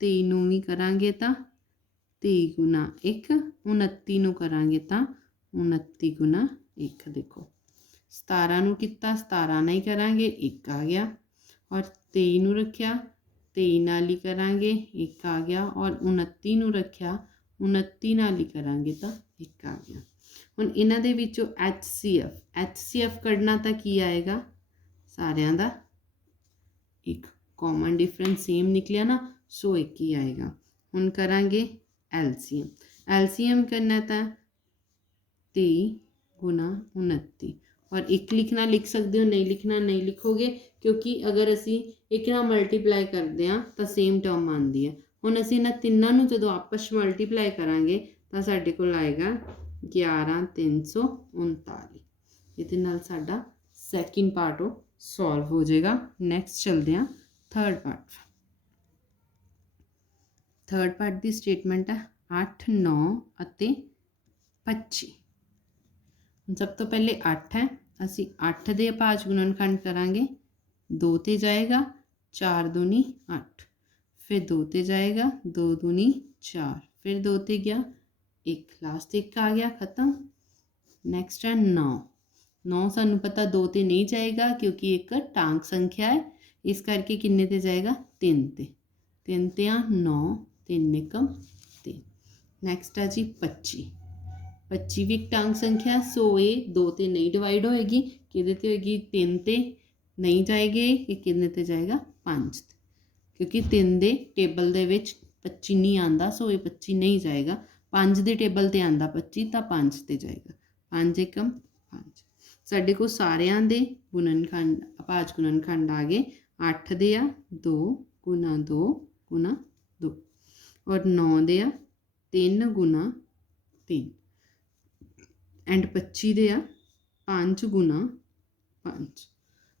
23 ਨੂੰ ਵੀ ਕਰਾਂਗੇ ਤਾਂ 23 ਗੁਣਾ 1, 29 ਨੂੰ ਕਰਾਂਗੇ ਤਾਂ 29 ਗੁਣਾ 1। ਦੇਖੋ 17 ਨੂੰ ਕੀਤਾ, 17 ਨਾਲ ਹੀ ਕਰਾਂਗੇ, 1 ਆ ਗਿਆ, ਔਰ 23 ਨੂੰ ਰੱਖਿਆ, 23 ਨਾਲ ਹੀ ਕਰਾਂਗੇ, 1 ਆ ਗਿਆ, ਔਰ 29 ਨੂੰ ਰੱਖਿਆ, 29 ਨਾਲ ਹੀ ਕਰਾਂਗੇ ਤਾਂ 1 ਆ ਗਿਆ। ਹੁਣ ਇਹਨਾਂ ਦੇ ਵਿੱਚੋਂ HCF ਕੱਢਣਾ ਤਾਂ ਕੀ ਆਏਗਾ, ਸਾਰਿਆਂ ਦਾ ਇੱਕ ਕਾਮਨ ਡਿਫਰੈਂਸ ਸੇਮ ਨਿਕਲਿਆ ਨਾ, ਸੋ 1 ਹੀ ਆਏਗਾ। ਹੁਣ ਕਰਾਂਗੇ LCM ਕਰਨਾ ਤਾਂ 23 ਗੁਣਾ 29, ਔਰ 1 ਲਿਖਣਾ ਲਿਖ ਸਕਦੇ ਹੋ, ਨਹੀਂ ਲਿਖਣਾ ਨਹੀਂ ਲਿਖੋਗੇ, ਕਿਉਂਕਿ ਅਗਰ ਅਸੀਂ 1 ਨਾਲ ਮਲਟੀਪਲਾਈ ਕਰਦੇ ਹਾਂ ਤਾਂ ਸੇਮ ਟਰਮ ਆਉਂਦੀ ਹੈ। ਹੁਣ ਅਸੀਂ ਇਹਨਾਂ ਤਿੰਨਾਂ ਨੂੰ ਜਦੋਂ ਆਪਸ 'ਚ ਮਲਟੀਪਲਾਈ ਕਰਾਂਗੇ ਤਾਂ ਸਾਡੇ ਕੋਲ ਆਏਗਾ 11339। ਇਹਦੇ ਨਾਲ ਸਾਡਾ ਸੈਕਿੰਡ ਪਾਰਟ ਉਹ ਸੋਲਵ ਹੋ ਜਾਏਗਾ। ਨੈਕਸਟ ਚੱਲਦੇ ਹਾਂ ਥਰਡ ਪਾਰਟ। ਥਰਡ ਪਾਰਟ ਦੀ ਸਟੇਟਮੈਂਟ ਹੈ 8, 9 ਅਤੇ 25। ਸਭ ਤੋਂ ਪਹਿਲੇ 8 ਹੈ, ਅਸੀਂ 8 ਦੇ ਅਭਾਜ ਗੁਣਨਖੰਡ ਕਰਾਂਗੇ, 2 'ਤੇ ਜਾਏਗਾ 4 ਦੂਣੀ 8, ਫਿਰ 2 'ਤੇ ਜਾਏਗਾ 2 ਦੂਣੀ 4, ਫਿਰ 2 'ਤੇ ਗਿਆ 1, ਲਾਸਟ 1 ਆ ਗਿਆ, ਖਤਮ। ਨੈਕਸਟ ਹੈ 9। 9 ਸਾਨੂੰ ਪਤਾ 2 'ਤੇ ਨਹੀਂ ਜਾਏਗਾ ਕਿਉਂਕਿ ਇੱਕ ਟਾਂਗ ਸੰਖਿਆ ਹੈ, ਇਸ ਕਰਕੇ ਕਿੰਨੇ 'ਤੇ ਜਾਏਗਾ 3 'ਤੇ, 3 'ਤੇ ਆ 9, 3 ਏਕਮ 3। ਨੈਕਸਟ ਹੈ ਜੀ 25। 25 ਵੀ ਇੱਕ ਟਾਂਗ ਸੰਖਿਆ, ਸੋ ਇਹ 2 'ਤੇ ਨਹੀਂ ਡਿਵਾਈਡ ਹੋਏਗੀ किहदे ते होएगी 3 ते नहीं जाएगी, ये किहदे ते जाएगा 5 ते, क्योंकि 3 दे टेबल दे विच 25 नहीं आंदा, सो ये 25 नहीं जाएगा। 5 दे टेबल ते आंदा 25 तां 5 ते जाएगा। 5 एकम 5। साडे कोल सारियां दे गुणनखंड अभाज गुणनखंड आ गए। 8 दे आ 2 गुना 2 गुना 2 और 9 दे आ 3 गुना 3 एंड 25 दे आ 5 गुना 5।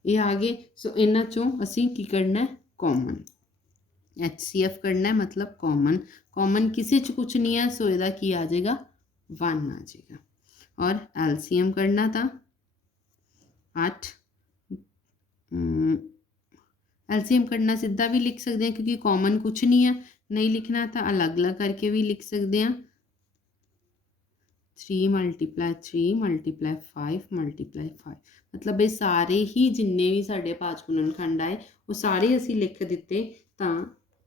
ये आ गए। सो इन्हां चों असीं की करना है, कॉमन HCF करना है, मतलब कॉमन। कॉमन किसी च कुछ नहीं है, सो इहदा की आ जाएगा 1 आ जाएगा। और LCM करना था 8, LCM करना सीधा भी लिख सकते हैं क्योंकि कॉमन कुछ नहीं है। नहीं लिखना था अलग अलग करके भी लिख सकते हैं। 3 × 3 × 5 × 5, मतलब ये सारे ही जिन्ने भी साढ़े पाँच गुणनखंड आए वो सारे असी लिख दिते। तो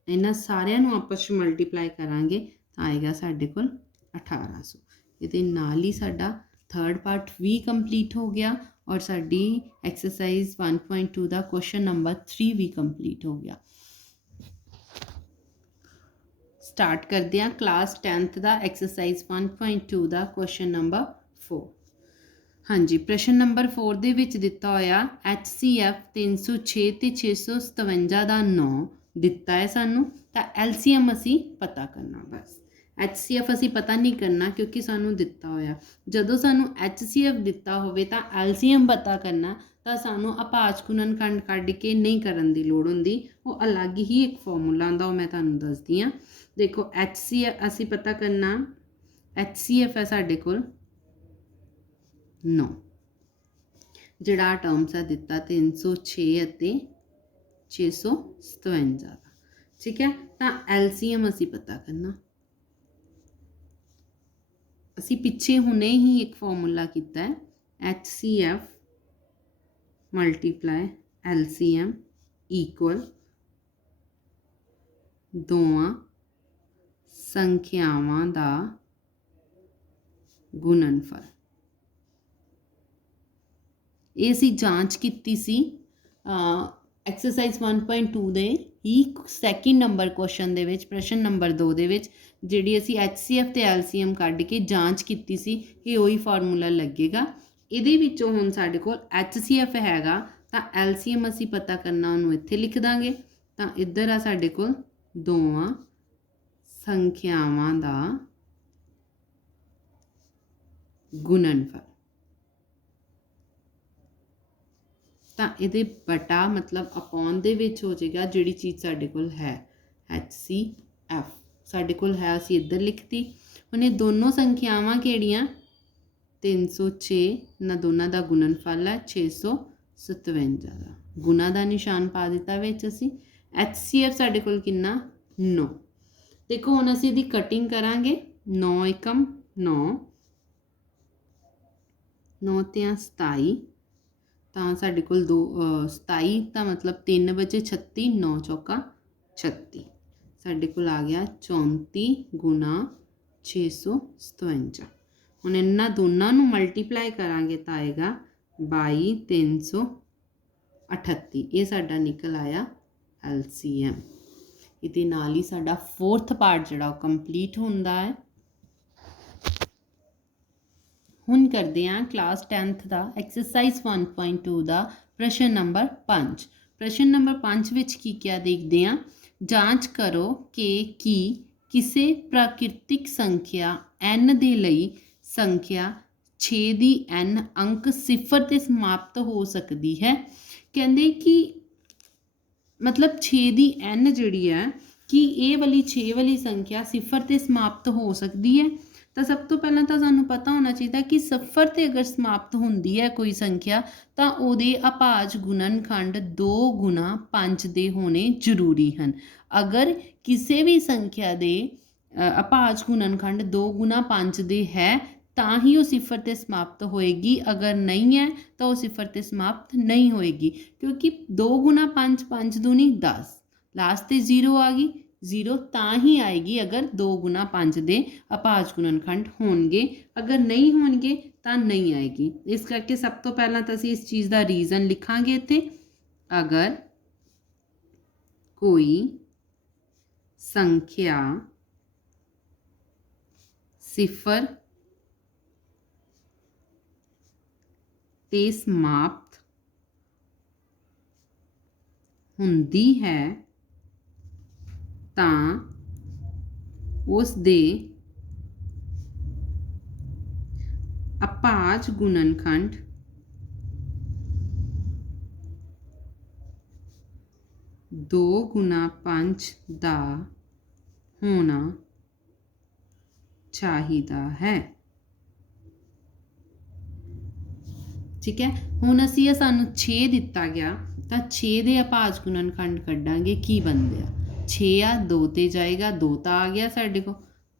इन्हां सारिਆਂ ਨੂੰ आपस में मल्टीप्लाई करांगे तो आएगा साढ़े कोल 1800। ये नाल ही साडा थर्ड पार्ट भी कंप्लीट हो गया और साडी एक्सरसाइज 1.2 का क्वेश्चन नंबर 3 भी कंप्लीट हो गया। स्टार्ट करते हैं क्लास 10th का एक्सरसाइज 1.2 का क्वेश्चन नंबर 4। हाँ जी, प्रश्न नंबर 4 दे विच दिता होया HCF 306 ते 657 का 9 दिता है सानू, तो LCM असी पता करना। बस HCF असी पता नहीं करना क्योंकि सानू दिता होया। जदों सानू HCF दिता होवे तो LCM पता करना, तो सानू अभाज गुणनखंड कढ के नहीं करन दी लोड़ हुंदी, वो अलग ही एक फॉर्मूला आंदा, वो मैं तुहानू दसदी हाँ। देखो HCF असी पता करना, HCF है साडे कोल 9, जिहड़ा टर्म्स है दिता 306 अते 657 का, ठीक है। तो LCM असी पता करना, असी पिछे हुणे ही एक फॉर्मूला किया है HCF × LCM इक्वल दोवां संख्यावां दा गुणनफल। ये असी जांच की सी एक्सरसाइज 1.2 दे ही सैकेंड नंबर क्वेश्चन दे विच, प्रश्न नंबर 2 दे विच जिहड़ी असी HCF ते LCM कढ के जांच की सी, ये वही फार्मूला लगेगा। इहदे विचों हुण साडे कोल HCF हैगा तां LCM असी पता करना, उहनूं इत्थे लिख दांगे। तां इधर आ साडे कोल दोवां संख्यावां दा गुणनफल, तो ये बटा मतलब अपॉन दे विच हो जाएगा जिहड़ी चीज़ साडे कोल है HCF साडे कोल है, असी इधर लिखती। हुण ये दोनों संख्यावां किहड़ियां 306 ना दोनों का गुणनफल है 657 का, गुणा का निशान पा दिता विच असी। HCF साडे कोल कितना 9। देखो हुण असी इहदी कटिंग करांगे, 9 एकम 9, 9 ते 27, तो साढ़े कोल 27 का मतलब 3 बजे 36, 9 चौका 36, साढ़े कोल आ गया 34 गुना 657। हुण इन्हां दोनों नूं मल्टीप्लाई करांगे तो आएगा 22,338। ये साडा निकल आया LCM। इहदे नाल ही साडा फोर्थ पार्ट जिहड़ा कंप्लीट हुंदा है। हुण करते हैं क्लास 10th का एक्सरसाइज 1.2 का प्रश्न नंबर 5। प्रश्न नंबर 5 विच की क्या देखते हैं, जांच करो कि किसी प्राकृतिक संख्या n दे लई संख्या 6 दी n अंक 0 ते समाप्त हो सकती है। कहते कि मतलब 6 दी n जिहड़ी है कि ये वाली 6 वाली संख्या 0 ते समाप्त हो सकती है। तो सब तो पहला तो सानू पता होना चाहिए कि 0 ते अगर समाप्त होंदी है कोई संख्या तो उहदे अभाज गुणनखंड 2 गुना 5 दे होने जरूरी हैं। अगर किसी भी संख्या दे अभाज गुणनखंड 2 गुना 5 दे है तो ही वो 0 ते समाप्त होएगी, अगर नहीं है तो वो 0 ते समाप्त नहीं होएगी, क्योंकि 2 गुना 5 5 दूनी 10, लास्ट ते 0 आ गई, 0 तां ही आएगी अगर 2 गुना 5 दे अभाज गुणनखंड होणगे। अगर नहीं होणगे ਤਾਂ ਨਹੀਂ ਆਏਗੀ। ਇਸ ਕਰਕੇ ਸਭ ਤੋਂ ਪਹਿਲਾਂ ਤਾਂ ਅਸੀਂ ਇਸ ਚੀਜ਼ ਦਾ ਰੀਜ਼ਨ ਲਿਖਾਂਗੇ ਇੱਥੇ। ਅਗਰ ਕੋਈ ਸੰਖਿਆ 0 ਤੇ ਸਮਾਪਤ ਹੁੰਦੀ ਹੈ ਤਾਂ ਉਸ ਦੇ ਅਭਾਜ ਗੁਣਨਖੰਡ दो गुना 5 ਦਾ ਹੋਣਾ ਚਾਹੀਦਾ ਹੈ। ਠੀਕ ਹੈ, ਹੁਣ ਅਸੀਂ ਇਹ ਸਾਨੂੰ 6 ਦਿੱਤਾ ਗਿਆ ਤਾਂ 6 ਦੇ ਅਭਾਜ ਗੁਣਨਖੰਡ ਕੱਢਾਂਗੇ। ਕੀ ਬਣਦੇ ਆ? 6 ਆ 2 ਤੇ ਜਾਏਗਾ, 2 ਤਾਂ ਆ ਗਿਆ ਸਾਡੇ ਕੋਲ,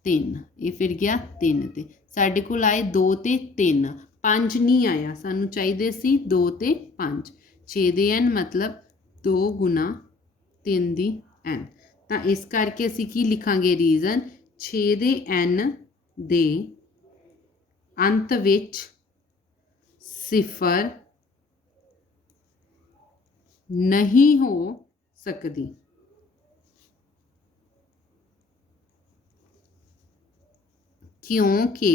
3 ਇਹ ਫਿਰ ਗਿਆ 3 ਤੇ। ਸਾਡੇ ਕੋਲ ਆਏ 2 ਤੇ 3, 5 ਨਹੀਂ ਆਇਆ, ਸਾਨੂੰ ਚਾਹੀਦੇ ਸੀ 2 ਤੇ 5। 6 ਦੇ n ਮਤਲਬ 2 ਗੁਣਾ 3 ਦੀ n। ਤਾਂ ਇਸ ਕਰਕੇ ਅਸੀਂ ਕੀ ਲਿਖਾਂਗੇ ਰੀਜ਼ਨ? 6 ਦੇ n ਦੇ ਅੰਤ ਵਿੱਚ 0 ਨਹੀਂ ਹੋ ਸਕਦੀ। ਕਿਉਂਕਿ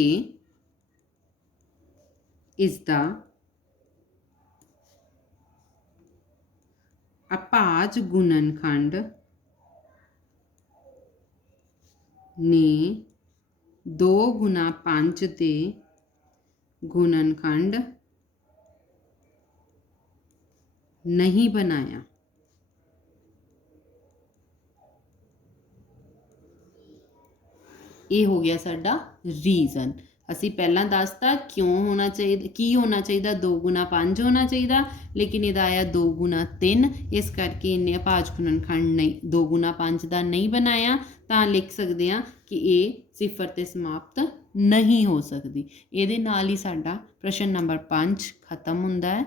ਇਸ ਦਾ ਅਭਾਜ ਗੁਣਨਖੰਡ ਨੇ 2 ਗੁਣਾ 5 ਦੇ ਗੁਣਨਖੰਡ ਨਹੀਂ ਬਣਾਇਆ। ਇਹ ਹੋ ਗਿਆ ਸਾਡਾ ਰੀਜ਼ਨ। ਅਸੀਂ ਪਹਿਲਾਂ ਦੱਸਤਾ ਕਿਉਂ ਹੋਣਾ ਚਾਹੀਦਾ, ਕੀ ਹੋਣਾ ਚਾਹੀਦਾ, 2 ਗੁਣਾ 5 ਹੋਣਾ ਚਾਹੀਦਾ, ਲੇਕਿਨ ਇਹਦਾ ਆਇਆ 2 ਗੁਣਾ 3। ਇਸ ਕਰਕੇ ਇਹਨੇ ਅਭਾਜ ਗੁਣਨਖੰਡ ਨਹੀਂ 2 ਗੁਣਾ 5 ਦਾ ਨਹੀਂ ਬਣਾਇਆ। ਤਾਂ ਲਿਖ ਸਕਦੇ ਹਾਂ ਕਿ ਇਹ 0 ਤੇ ਸਮਾਪਤ ਨਹੀਂ ਹੋ ਸਕਦੀ। ਇਹਦੇ ਨਾਲ ਹੀ ਸਾਡਾ ਪ੍ਰਸ਼ਨ ਨੰਬਰ 5 ਖਤਮ ਹੁੰਦਾ ਹੈ।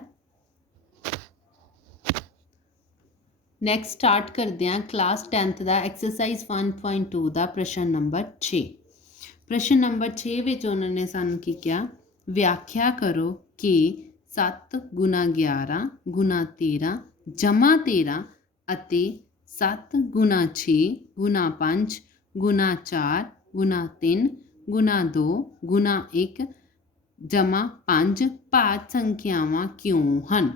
ਨੈਕਸਟ ਸਟਾਰਟ ਕਰਦੇ ਹਾਂ ਕਲਾਸ 10th ਦਾ ਐਕਸਰਸਾਈਜ਼ 1.2 ਦਾ ਪ੍ਰਸ਼ਨ ਨੰਬਰ 6। ਪ੍ਰਸ਼ਨ ਨੰਬਰ 6 ਵਿੱਚ ਉਹਨਾਂ ਨੇ ਸਾਨੂੰ ਕੀ ਕਿਹਾ? ਵਿਆਖਿਆ ਕਰੋ ਕਿ 7 ਗੁਣਾ 11 ਗੁਣਾ 13 ਜਮਾ 13 ਅਤੇ 7 ਗੁਣਾ 6 ਗੁਣਾ 5 ਗੁਣਾ 4 ਗੁਣਾ 3 ਗੁਣਾ 2 ਗੁਣਾ 1 ਜਮਾ 5 ਭਾਜ ਸੰਖਿਆਵਾਂ ਕਿਉਂ ਹਨ?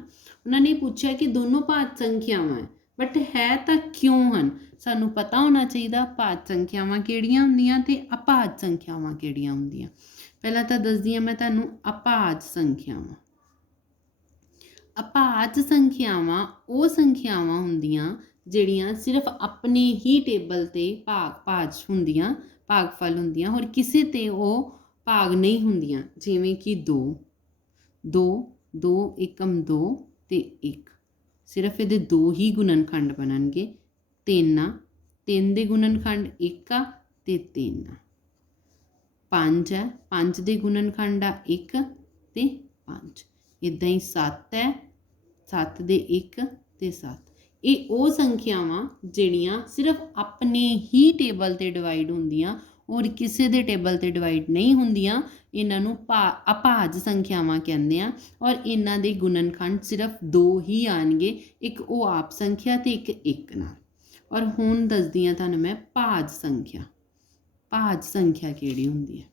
ਉਹਨਾਂ ਨੇ ਪੁੱਛਿਆ ਕਿ ਦੋਨੋਂ ਭਾਜ ਸੰਖਿਆਵਾਂ ਹੈ, ਬਟ ਹੈ ਤਾਂ ਕਿਉਂ ਹਨ? ਸਾਨੂੰ ਪਤਾ ਹੋਣਾ ਚਾਹੀਦਾ ਭਾਜ ਸੰਖਿਆਵਾਂ ਕਿਹੜੀਆਂ ਹੁੰਦੀਆਂ ਤੇ ਅਭਾਜ ਸੰਖਿਆਵਾਂ ਕਿਹੜੀਆਂ ਹੁੰਦੀਆਂ। ਪਹਿਲਾਂ ਤਾਂ ਦੱਸਦੀ ਹਾਂ ਮੈਂ ਤੁਹਾਨੂੰ ਅਭਾਜ ਸੰਖਿਆਵਾਂ। ਅਭਾਜ ਸੰਖਿਆਵਾਂ ਉਹ ਸੰਖਿਆਵਾਂ ਹੁੰਦੀਆਂ ਜਿਹੜੀਆਂ ਸਿਰਫ ਆਪਣੇ ਹੀ ਟੇਬਲ 'ਤੇ ਭਾਜ ਹੁੰਦੀਆਂ, ਭਾਗਫਲ ਹੁੰਦੀਆਂ, ਹੋਰ ਕਿਸੇ 'ਤੇ ਉਹ ਭਾਗ ਨਹੀਂ ਹੁੰਦੀਆਂ। ਜਿਵੇਂ ਕਿ 2 2 2 ਏਕਮ 2 ਤੇ 1, ਸਿਰਫ ਇਹਦੇ 2 ਹੀ ਗੁਣਨਖੰਡ ਬਣਨਗੇ। 3 ਦੇ ਗੁਣਨਖੰਡ 1 ਆ ਤੇ 3 ਆ। 5 ਹੈ, 5 ਦੇ ਗੁਣਨਖੰਡ ਆ 1 ਤੇ 5। ਇੱਦਾਂ ਹੀ 7 ਹੈ, 7 ਦੇ 1 ਤੇ 7। ਇਹ ਉਹ ਸੰਖਿਆਵਾਂ ਜਿਹੜੀਆਂ ਸਿਰਫ ਆਪਣੇ ਹੀ ਟੇਬਲ 'ਤੇ ਡਿਵਾਈਡ ਹੁੰਦੀਆਂ ਔਰ ਕਿਸੇ ਦੇ ਟੇਬਲ 'ਤੇ ਡਿਵਾਈਡ ਨਹੀਂ ਹੁੰਦੀਆਂ। ਇਹਨਾਂ ਨੂੰ ਅਭਾਜ ਸੰਖਿਆਵਾਂ ਕਹਿੰਦੇ ਆ ਔਰ ਇਹਨਾਂ ਦੇ ਗੁਣਨਖੰਡ ਸਿਰਫ 2 ਹੀ ਆਉਣਗੇ, ਇੱਕ ਉਹ ਆਪ ਸੰਖਿਆ ਤੇ ਇੱਕ 1 ਨਾਲ। ਔਰ ਹੁਣ ਦੱਸਦੀ ਹਾਂ ਤੁਹਾਨੂੰ ਮੈਂ ਭਾਜ ਸੰਖਿਆ। ਭਾਜ ਸੰਖਿਆ ਕਿਹੜੀ ਹੁੰਦੀ ਹੈ?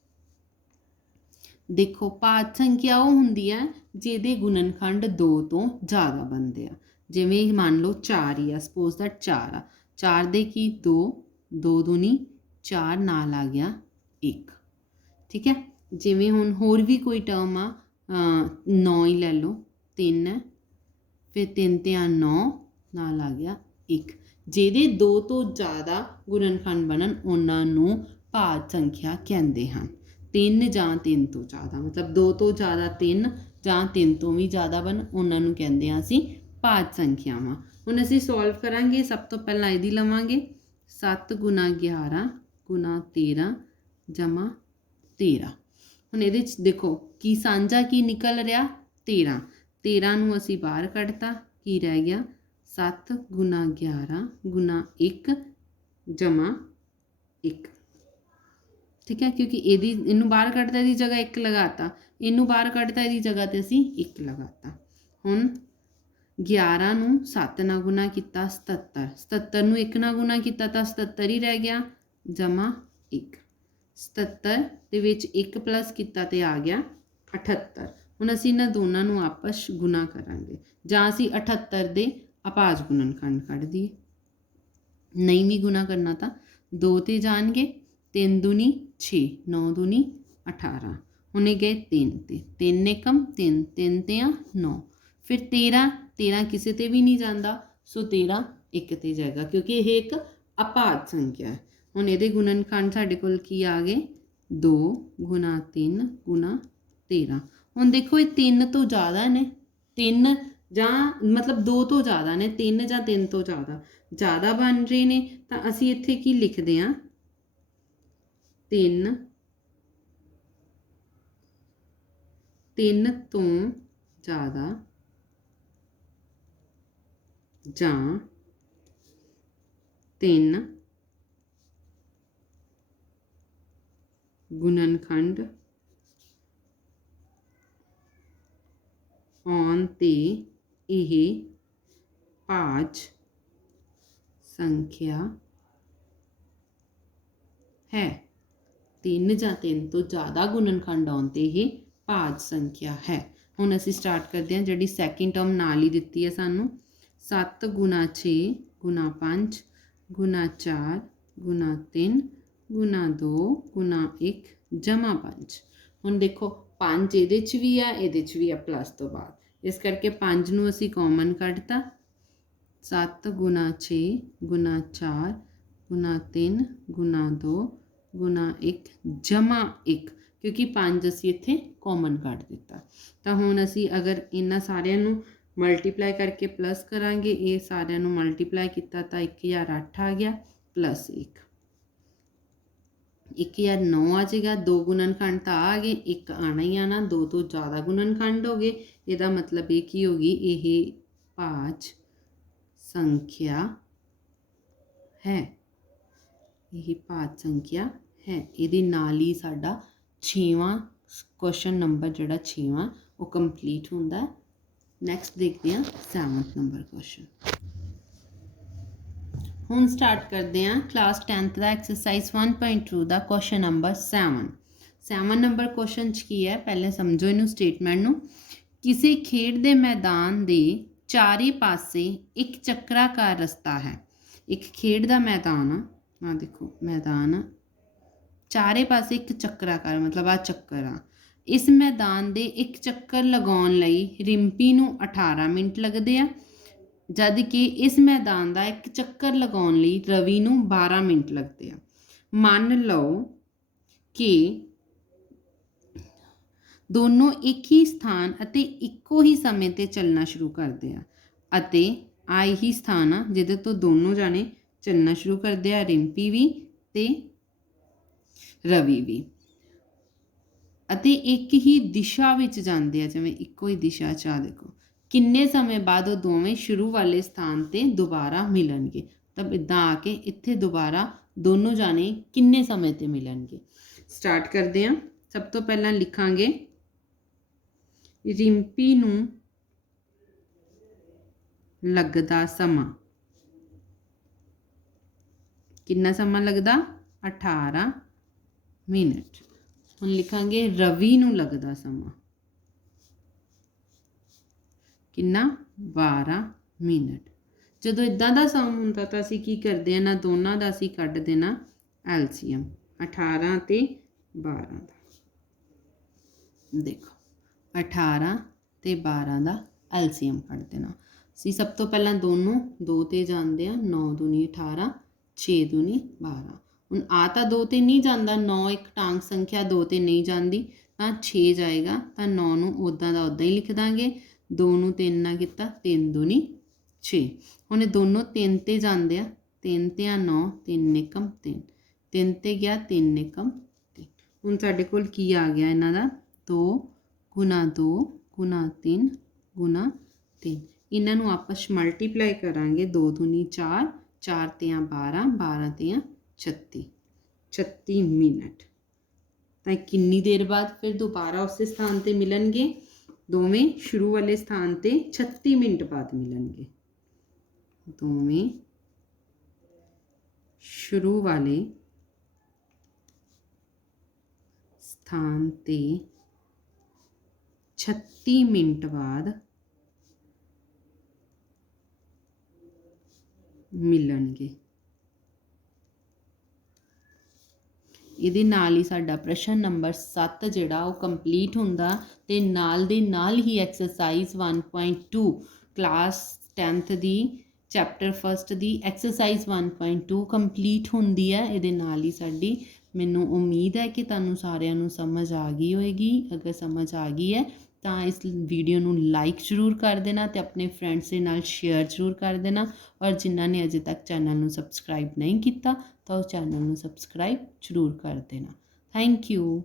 ਦੇਖੋ, ਭਾਜ ਸੰਖਿਆ ਉਹ ਹੁੰਦੀ ਹੈ ਜਿਹਦੇ ਗੁਣਨਖੰਡ 2 ਤੋਂ ਜ਼ਿਆਦਾ ਬਣਦੇ ਆ। ਜਿਵੇਂ ਮੰਨ ਲਓ 4 ਹੀ ਆ, ਸਪੋਜ਼ ਦੈਟ 4 ਆ। 4 ਦੇ ਕੀ 2 2 ਦੂਣੀ 4 ਨਾਲ ਆ ਗਿਆ 1। ਠੀਕ ਹੈ, ਜਿਵੇਂ ਹੁਣ ਹੋਰ ਵੀ ਕੋਈ ਟਰਮ ਆ 9 ਹੀ ਲੈ ਲਓ, 3 ਹੈ, ਫਿਰ 3 ਤੇ ਆ 9 ਨਾਲ ਆ ਗਿਆ 1। ਜਿਹਦੇ 2 ਤੋਂ ਜ਼ਿਆਦਾ ਗੁਣਨਖੰਡ ਬਣਨ ਉਹਨਾਂ ਨੂੰ ਭਾਜ ਸੰਖਿਆ ਕਹਿੰਦੇ ਹਨ। 3 ਜਾਂ 3 ਤੋਂ ਜ਼ਿਆਦਾ, ਮਤਲਬ 2 ਤੋਂ ਜ਼ਿਆਦਾ 3 ਜਾਂ 3 ਤੋਂ ਵੀ ਜ਼ਿਆਦਾ ਬਣ, ਉਹਨਾਂ ਨੂੰ ਕਹਿੰਦੇ ਹਾਂ ਅਸੀਂ ਭਾਜ ਸੰਖਿਆਵਾਂ। ਹੁਣ ਅਸੀਂ ਸੋਲਵ ਕਰਾਂਗੇ। ਸਭ ਤੋਂ ਪਹਿਲਾਂ ਇਹਦੀ ਲਵਾਂਗੇ 7 ਗੁਣਾ 11 ਗੁਣਾ 13 ਜਮਾ 13। ਹੁਣ ਇਹਦੇ 'ਚ ਦੇਖੋ ਕੀ ਸਾਂਝਾ ਕੀ ਨਿਕਲ ਰਿਹਾ? 13। 13 ਨੂੰ ਅਸੀਂ ਬਾਹਰ ਕੱਢਤਾ, ਕੀ ਰਹਿ ਗਿਆ? 7 ਗੁਣਾ 11 ਗੁਣਾ 1 ਜਮਾ 1। ठीक है, क्योंकि इनू बाहर कढ़ता इहदी जगह 1 लगाता, इनू बाहर कढ़ता इहदी जगह ते असीं 1 लगाता। हुण 11 ਨੂੰ 7 ਨਾਲ ਗੁਣਾ ਕੀਤਾ 77, 77 ਨੂੰ 1 ਨਾਲ ਗੁਣਾ ਕੀਤਾ ਤਾਂ 77 ਹੀ ਰਹਿ ਗਿਆ ਜਮਾ 1। 77 ਦੇ ਵਿੱਚ 1 ਪਲੱਸ ਕੀਤਾ ਤੇ ਆ ਗਿਆ 78। ਹੁਣ ਅਸੀਂ ਇਹਨਾਂ ਦੋਨਾਂ ਨੂੰ ਆਪਸ ਗੁਣਾ ਕਰਾਂਗੇ, ਜਾਂ ਅਸੀਂ 78 ਦੇ ਅਭਾਜ ਗੁਣਨਖੰਡ ਕੱਢ ਦਈਏ। ਨਹੀਂ ਵੀ ਗੁਣਾ ਕਰਨਾ ਤਾਂ 2 ਤੇ ਜਾਣਗੇ, 3 दूनी 6, 9 दूनी 18। ਹੁਣ ਇਹ ਗਏ 3 ਤੇ, 3 ਏਕਮ 3, 3 ਤੇ 9, ਫਿਰ 13 ਕਿਸੇ ਤੇ ਵੀ ਨਹੀਂ ਜਾਂਦਾ, ਸੋ 13 1 ਤੇ ਜਾਏਗਾ ਕਿਉਂਕਿ ਇਹ ਇੱਕ ਅਭਾਜ ਸੰਖਿਆ ਹੈ। ਹੁਣ ਇਹਦੇ ਗੁਣਨਖੰਡ ਸਾਡੇ ਕੋਲ ਕੀ ਆ ਗਏ 2 ਗੁਣਾ 3 ਗੁਣਾ 13। ਹੁਣ ਦੇਖੋ ਇਹ 3 ਤੋਂ ਜ਼ਿਆਦਾ ਨੇ, 3 ਜਾਂ ਮਤਲਬ 2 ਤੋਂ ਜ਼ਿਆਦਾ ਨੇ, 3 ਜਾਂ 3 ਤੋਂ ਜ਼ਿਆਦਾ ਬਣ ਰਹੇ ਨੇ, ਤਾਂ ਅਸੀਂ ਇੱਥੇ ਕੀ ਲਿਖਦੇ ਹਾਂ 3 ਤੋਂ ਜ਼ਿਆਦਾ ਜਾਂ 3 ਗੁਣਨਖੰਡ ਆਉਣ ਤੇ ਇਹ ਭਾਜ ਸੰਖਿਆ ਹੈ। 3 ਜਾਂ 3 ਤੋਂ ਜ਼ਿਆਦਾ ਗੁਣਨਖੰਡ ਆਉਣ ਤੇ ਇਹ ਭਾਜ ਸੰਖਿਆ ਹੈ। ਹੁਣ ਅਸੀਂ ਸਟਾਰਟ ਕਰਦੇ ਹਾਂ, ਜਿਹੜੀ ਸੈਕਿੰਡ ਟਰਮ ਨਾਲ ਹੀ ਦਿੱਤੀ ਹੈ ਸਾਨੂੰ 7 ਗੁਣਾ 6 ਗੁਣਾ 5 ਗੁਣਾ 4 ਗੁਣਾ 3 ਗੁਣਾ 2 ਗੁਣਾ 1 ਜਮਾ 5। ਹੁਣ ਦੇਖੋ 5 ਇਹਦੇ 'ਚ ਵੀ ਆ, ਇਹਦੇ 'ਚ ਵੀ ਆ ਪਲੱਸ ਤੋਂ ਬਾਅਦ, ਇਸ ਕਰਕੇ 5 ਨੂੰ ਅਸੀਂ ਕਾਮਨ ਕੱਢਤਾ। 7 ਗੁਣਾ 6 ਗੁਣਾ 4 ਗੁਣਾ 3 ਗੁਣਾ 2 ਗੁਣਾ 1 ਜਮਾ 1, ਕਿਉਂਕਿ 5 ਅਸੀਂ ਇੱਥੇ ਕਾਮਨ ਕੱਢ ਦਿੱਤਾ। ਤਾਂ ਹੁਣ ਅਸੀਂ ਅਗਰ ਇਹਨਾਂ ਸਾਰਿਆਂ ਨੂੰ ਮਲਟੀਪਲਾਈ ਕਰਕੇ ਪਲੱਸ ਕਰਾਂਗੇ, ਇਹ ਸਾਰਿਆਂ ਨੂੰ ਮਲਟੀਪਲਾਈ ਕੀਤਾ ਤਾਂ 1008 ਆ ਗਿਆ ਪਲੱਸ 1 1009 ਆ ਜਾਏਗਾ। 2 ਗੁਣਨਖੰਡ ਤਾਂ ਆ ਗਏ, 1 ਆਣਾ ਹੀ ਆਣਾ, 2 ਤੋਂ ਜ਼ਿਆਦਾ ਗੁਣਨਖੰਡ ਹੋ ਗਏ, ਇਹਦਾ ਮਤਲਬ ਇਹ ਕੀ ਹੋ ਗਈ, ਇਹ ਭਾਜ ਸੰਖਿਆ ਹੈ, ਇਹ ਭਾਜ ਸੰਖਿਆ ਹੈ। ਇਹਦੇ ਨਾਲ ਹੀ ਸਾਡਾ 6ਵਾਂ ਕੁਐਸਚਨ ਨੰਬਰ ਜਿਹੜਾ 6ਵਾਂ ਉਹ ਕੰਪਲੀਟ ਹੁੰਦਾ। ਨੈਕਸਟ ਦੇਖਦੇ ਹਾਂ 7th ਨੰਬਰ ਕੁਐਸਚਨ। ਹੁਣ ਸਟਾਰਟ ਕਰਦੇ ਹਾਂ ਕਲਾਸ 10th ਦਾ ਐਕਸਰਸਾਈਜ਼ 1.2 ਦਾ ਕੁਐਸਚਨ ਨੰਬਰ 7 ਨੰਬਰ ਕੁਐਸਚਨ 'ਚ ਕੀ ਹੈ, ਪਹਿਲੇ ਸਮਝੋ ਇਹਨੂੰ ਸਟੇਟਮੈਂਟ ਨੂੰ। ਕਿਸੇ ਖੇਡ ਦੇ ਮੈਦਾਨ ਦੇ ਚਾਰੇ ਪਾਸੇ ਇੱਕ ਚੱਕਰਾਕਾਰ ਰਸਤਾ ਹੈ। ਇੱਕ ਖੇਡ ਦਾ ਮੈਦਾਨ ਆ ਦੇਖੋ, ਮੈਦਾਨ ਚਾਰੇ ਪਾਸੇ ਇੱਕ ਚੱਕਰਾਕਾਰ ਮਤਲਬ ਆ ਚੱਕਰ ਆ। ਇਸ ਮੈਦਾਨ ਦੇ ਇੱਕ ਚੱਕਰ ਲਗਾਉਣ ਲਈ ਰਿੰਪੀ ਨੂੰ 18 ਮਿੰਟ ਲੱਗਦੇ ਆ, ਜਦ ਕਿ ਇਸ ਮੈਦਾਨ ਦਾ ਇੱਕ ਚੱਕਰ ਲਗਾਉਣ ਲਈ ਰਵੀ ਨੂੰ 12 ਮਿੰਟ ਲੱਗਦੇ ਆ। ਮੰਨ ਲਓ ਕਿ ਦੋਨੋਂ ਇੱਕ ਹੀ ਸਥਾਨ ਅਤੇ ਇੱਕੋ ਹੀ ਸਮੇਂ 'ਤੇ ਚੱਲਣਾ ਸ਼ੁਰੂ ਕਰਦੇ ਆ, ਅਤੇ ਆ ਇਹੀ ਸਥਾਨ ਆ ਜਿਹਦੇ ਤੋਂ ਦੋਨੋਂ ਜਾਣੇ ਚੱਲਣਾ ਸ਼ੁਰੂ ਕਰਦੇ ਆ, ਰਿੰਪੀ ਵੀ ਤੇ ਰਵੀ ਵੀ, ਅਤੇ ਇੱਕ ਹੀ ਦਿਸ਼ਾ ਵਿੱਚ ਜਾਂਦੇ ਆ, ਜਿਵੇਂ ਇੱਕੋ ਹੀ ਦਿਸ਼ਾ 'ਚ ਆ ਦੇਖੋ। ਕਿੰਨੇ ਸਮੇਂ ਬਾਅਦ ਉਹ ਦੋਵੇਂ ਸ਼ੁਰੂ ਵਾਲੇ ਸਥਾਨ 'ਤੇ ਦੁਬਾਰਾ ਮਿਲਣਗੇ। ਤਾਂ ਇੱਦਾਂ ਆ ਕੇ ਇੱਥੇ ਦੁਬਾਰਾ ਦੋਨੋਂ ਜਾਣੇ ਕਿੰਨੇ ਸਮੇਂ 'ਤੇ ਮਿਲਣਗੇ। ਸਟਾਰਟ ਕਰਦੇ ਹਾਂ। ਸਭ ਤੋਂ ਪਹਿਲਾਂ ਲਿਖਾਂਗੇ ਰਿੰਪੀ ਨੂੰ ਲੱਗਦਾ ਸਮਾਂ, ਕਿੰਨਾ ਸਮਾਂ ਲੱਗਦਾ 18 ਮਿੰਟ। ਹੁਣ ਲਿਖਾਂਗੇ ਰਵੀ ਨੂੰ ਲੱਗਦਾ ਸਮਾਂ ਕਿੰਨਾ 12 ਮਿੰਟ। ਜਦੋਂ ਇੱਦਾਂ ਦਾ ਸਮ ਹੁੰਦਾ ਤਾਂ ਅਸੀਂ ਕੀ ਕਰਦੇ ਹਾਂ, ਨਾ ਦੋਨਾਂ ਦਾ ਅਸੀਂ ਕੱਢ ਦੇਣਾ ਐਲਸੀਐਮ 18 ਤੇ 12 ਦਾ। ਦੇਖੋ 18 ਤੇ 12 ਦਾ ਐਲਸੀਐਮ ਕੱਢ ਦੇਣਾ। ਅਸੀਂ ਸਭ ਤੋਂ ਪਹਿਲਾਂ ਦੋਨੋਂ 2 ਤੇ ਜਾਂਦੇ ਹਾਂ, 9 ਦੂਣੀ 18 6 ਦੂਣੀ 12। ਹੁਣ ਆ ਤਾਂ 2 ਤੇ ਨਹੀਂ ਜਾਂਦਾ, 9 ਇੱਕ ਟਾਂਗ ਸੰਖਿਆ 2 ਤੇ ਨਹੀਂ ਜਾਂਦੀ, ਤਾਂ 6 ਜਾਏਗਾ, ਤਾਂ 9 ਨੂੰ ਉੱਦਾਂ ਦਾ ਉੱਦਾਂ ਹੀ ਲਿਖ ਦਾਂਗੇ। 2 ਨੂੰ 3 ਨਾਲ ਕੀਤਾ 3 ਦੂਣੀ 6। ਹੁਣ ਇਹ ਦੋਨੋਂ 3 ਤੇ ਜਾਂਦੇ ਆ, 3 ਤੇ ਆ 9, 3 ਏਕਮ 3, 3 ਤੇ ਗਿਆ 3 ਏਕਮ 3। ਹੁਣ ਸਾਡੇ ਕੋਲ ਕੀ ਆ ਗਿਆ ਇਹਨਾਂ ਦਾ 2 ਗੁਣਾ 2 ਗੁਣਾ 3 ਗੁਣਾ 3। ਇਹਨਾਂ ਨੂੰ ਆਪਸ ਮਲਟੀਪਲਾਈ ਕਰਾਂਗੇ, 2 ਦੂਣੀ 4, 4 ਤੇ ਆ 12, 12 ਤੇ ਆ 36 ਮਿੰਟ। ਤਾਂ ਕਿੰਨੀ ਦੇਰ ਬਾਅਦ ਫਿਰ ਦੁਬਾਰਾ ਉਸੇ ਸਥਾਨ ਤੇ ਮਿਲਣਗੇ? ਦੋਵੇਂ ਸ਼ੁਰੂ ਵਾਲੇ ਸਥਾਨ ਤੇ 36 ਮਿੰਟ ਬਾਅਦ ਮਿਲਣਗੇ। ਦੋਵੇਂ ਸ਼ੁਰੂ ਵਾਲੇ ਸਥਾਨ ਤੇ 36 ਮਿੰਟ ਬਾਅਦ ਮਿਲਣਗੇ। ਇਹਦੇ ਨਾਲ ਹੀ ਸਾਡਾ ਪ੍ਰਸ਼ਨ ਨੰਬਰ 7 ਜਿਹੜਾ ਉਹ ਕੰਪਲੀਟ ਹੁੰਦਾ ਤੇ ਨਾਲ ਦੇ ਨਾਲ ਹੀ ਐਕਸਰਸਾਈਜ਼ 1.2 ਕਲਾਸ 10th ਦੀ ਚੈਪਟਰ ਫਸਟ ਦੀ ਐਕਸਰਸਾਈਜ਼ 1.2 ਕੰਪਲੀਟ ਹੁੰਦੀ ਹੈ। ਇਹਦੇ ਨਾਲ ਹੀ ਸਾਡੀ, ਮੈਨੂੰ ਉਮੀਦ ਹੈ ਕਿ ਤੁਹਾਨੂੰ ਸਾਰਿਆਂ ਨੂੰ ਸਮਝ ਆ ਗਈ ਹੋਏਗੀ। ਅਗਰ ਸਮਝ ਆ ਗਈ ਹੈ ਤਾਂ ਇਸ ਵੀਡੀਓ ਨੂੰ ਲਾਈਕ ਜ਼ਰੂਰ ਕਰ ਦੇਣਾ ਅਤੇ ਆਪਣੇ ਫਰੈਂਡਸ ਦੇ ਨਾਲ ਸ਼ੇਅਰ ਜ਼ਰੂਰ ਕਰ ਦੇਣਾ। ਔਰ ਜਿਨ੍ਹਾਂ ਨੇ ਅਜੇ ਤੱਕ ਚੈਨਲ ਨੂੰ ਸਬਸਕ੍ਰਾਈਬ ਨਹੀਂ ਕੀਤਾ ਤਾਂ ਉਹ ਚੈਨਲ ਨੂੰ ਸਬਸਕ੍ਰਾਈਬ ਜ਼ਰੂਰ ਕਰ ਦੇਣਾ। Thank you.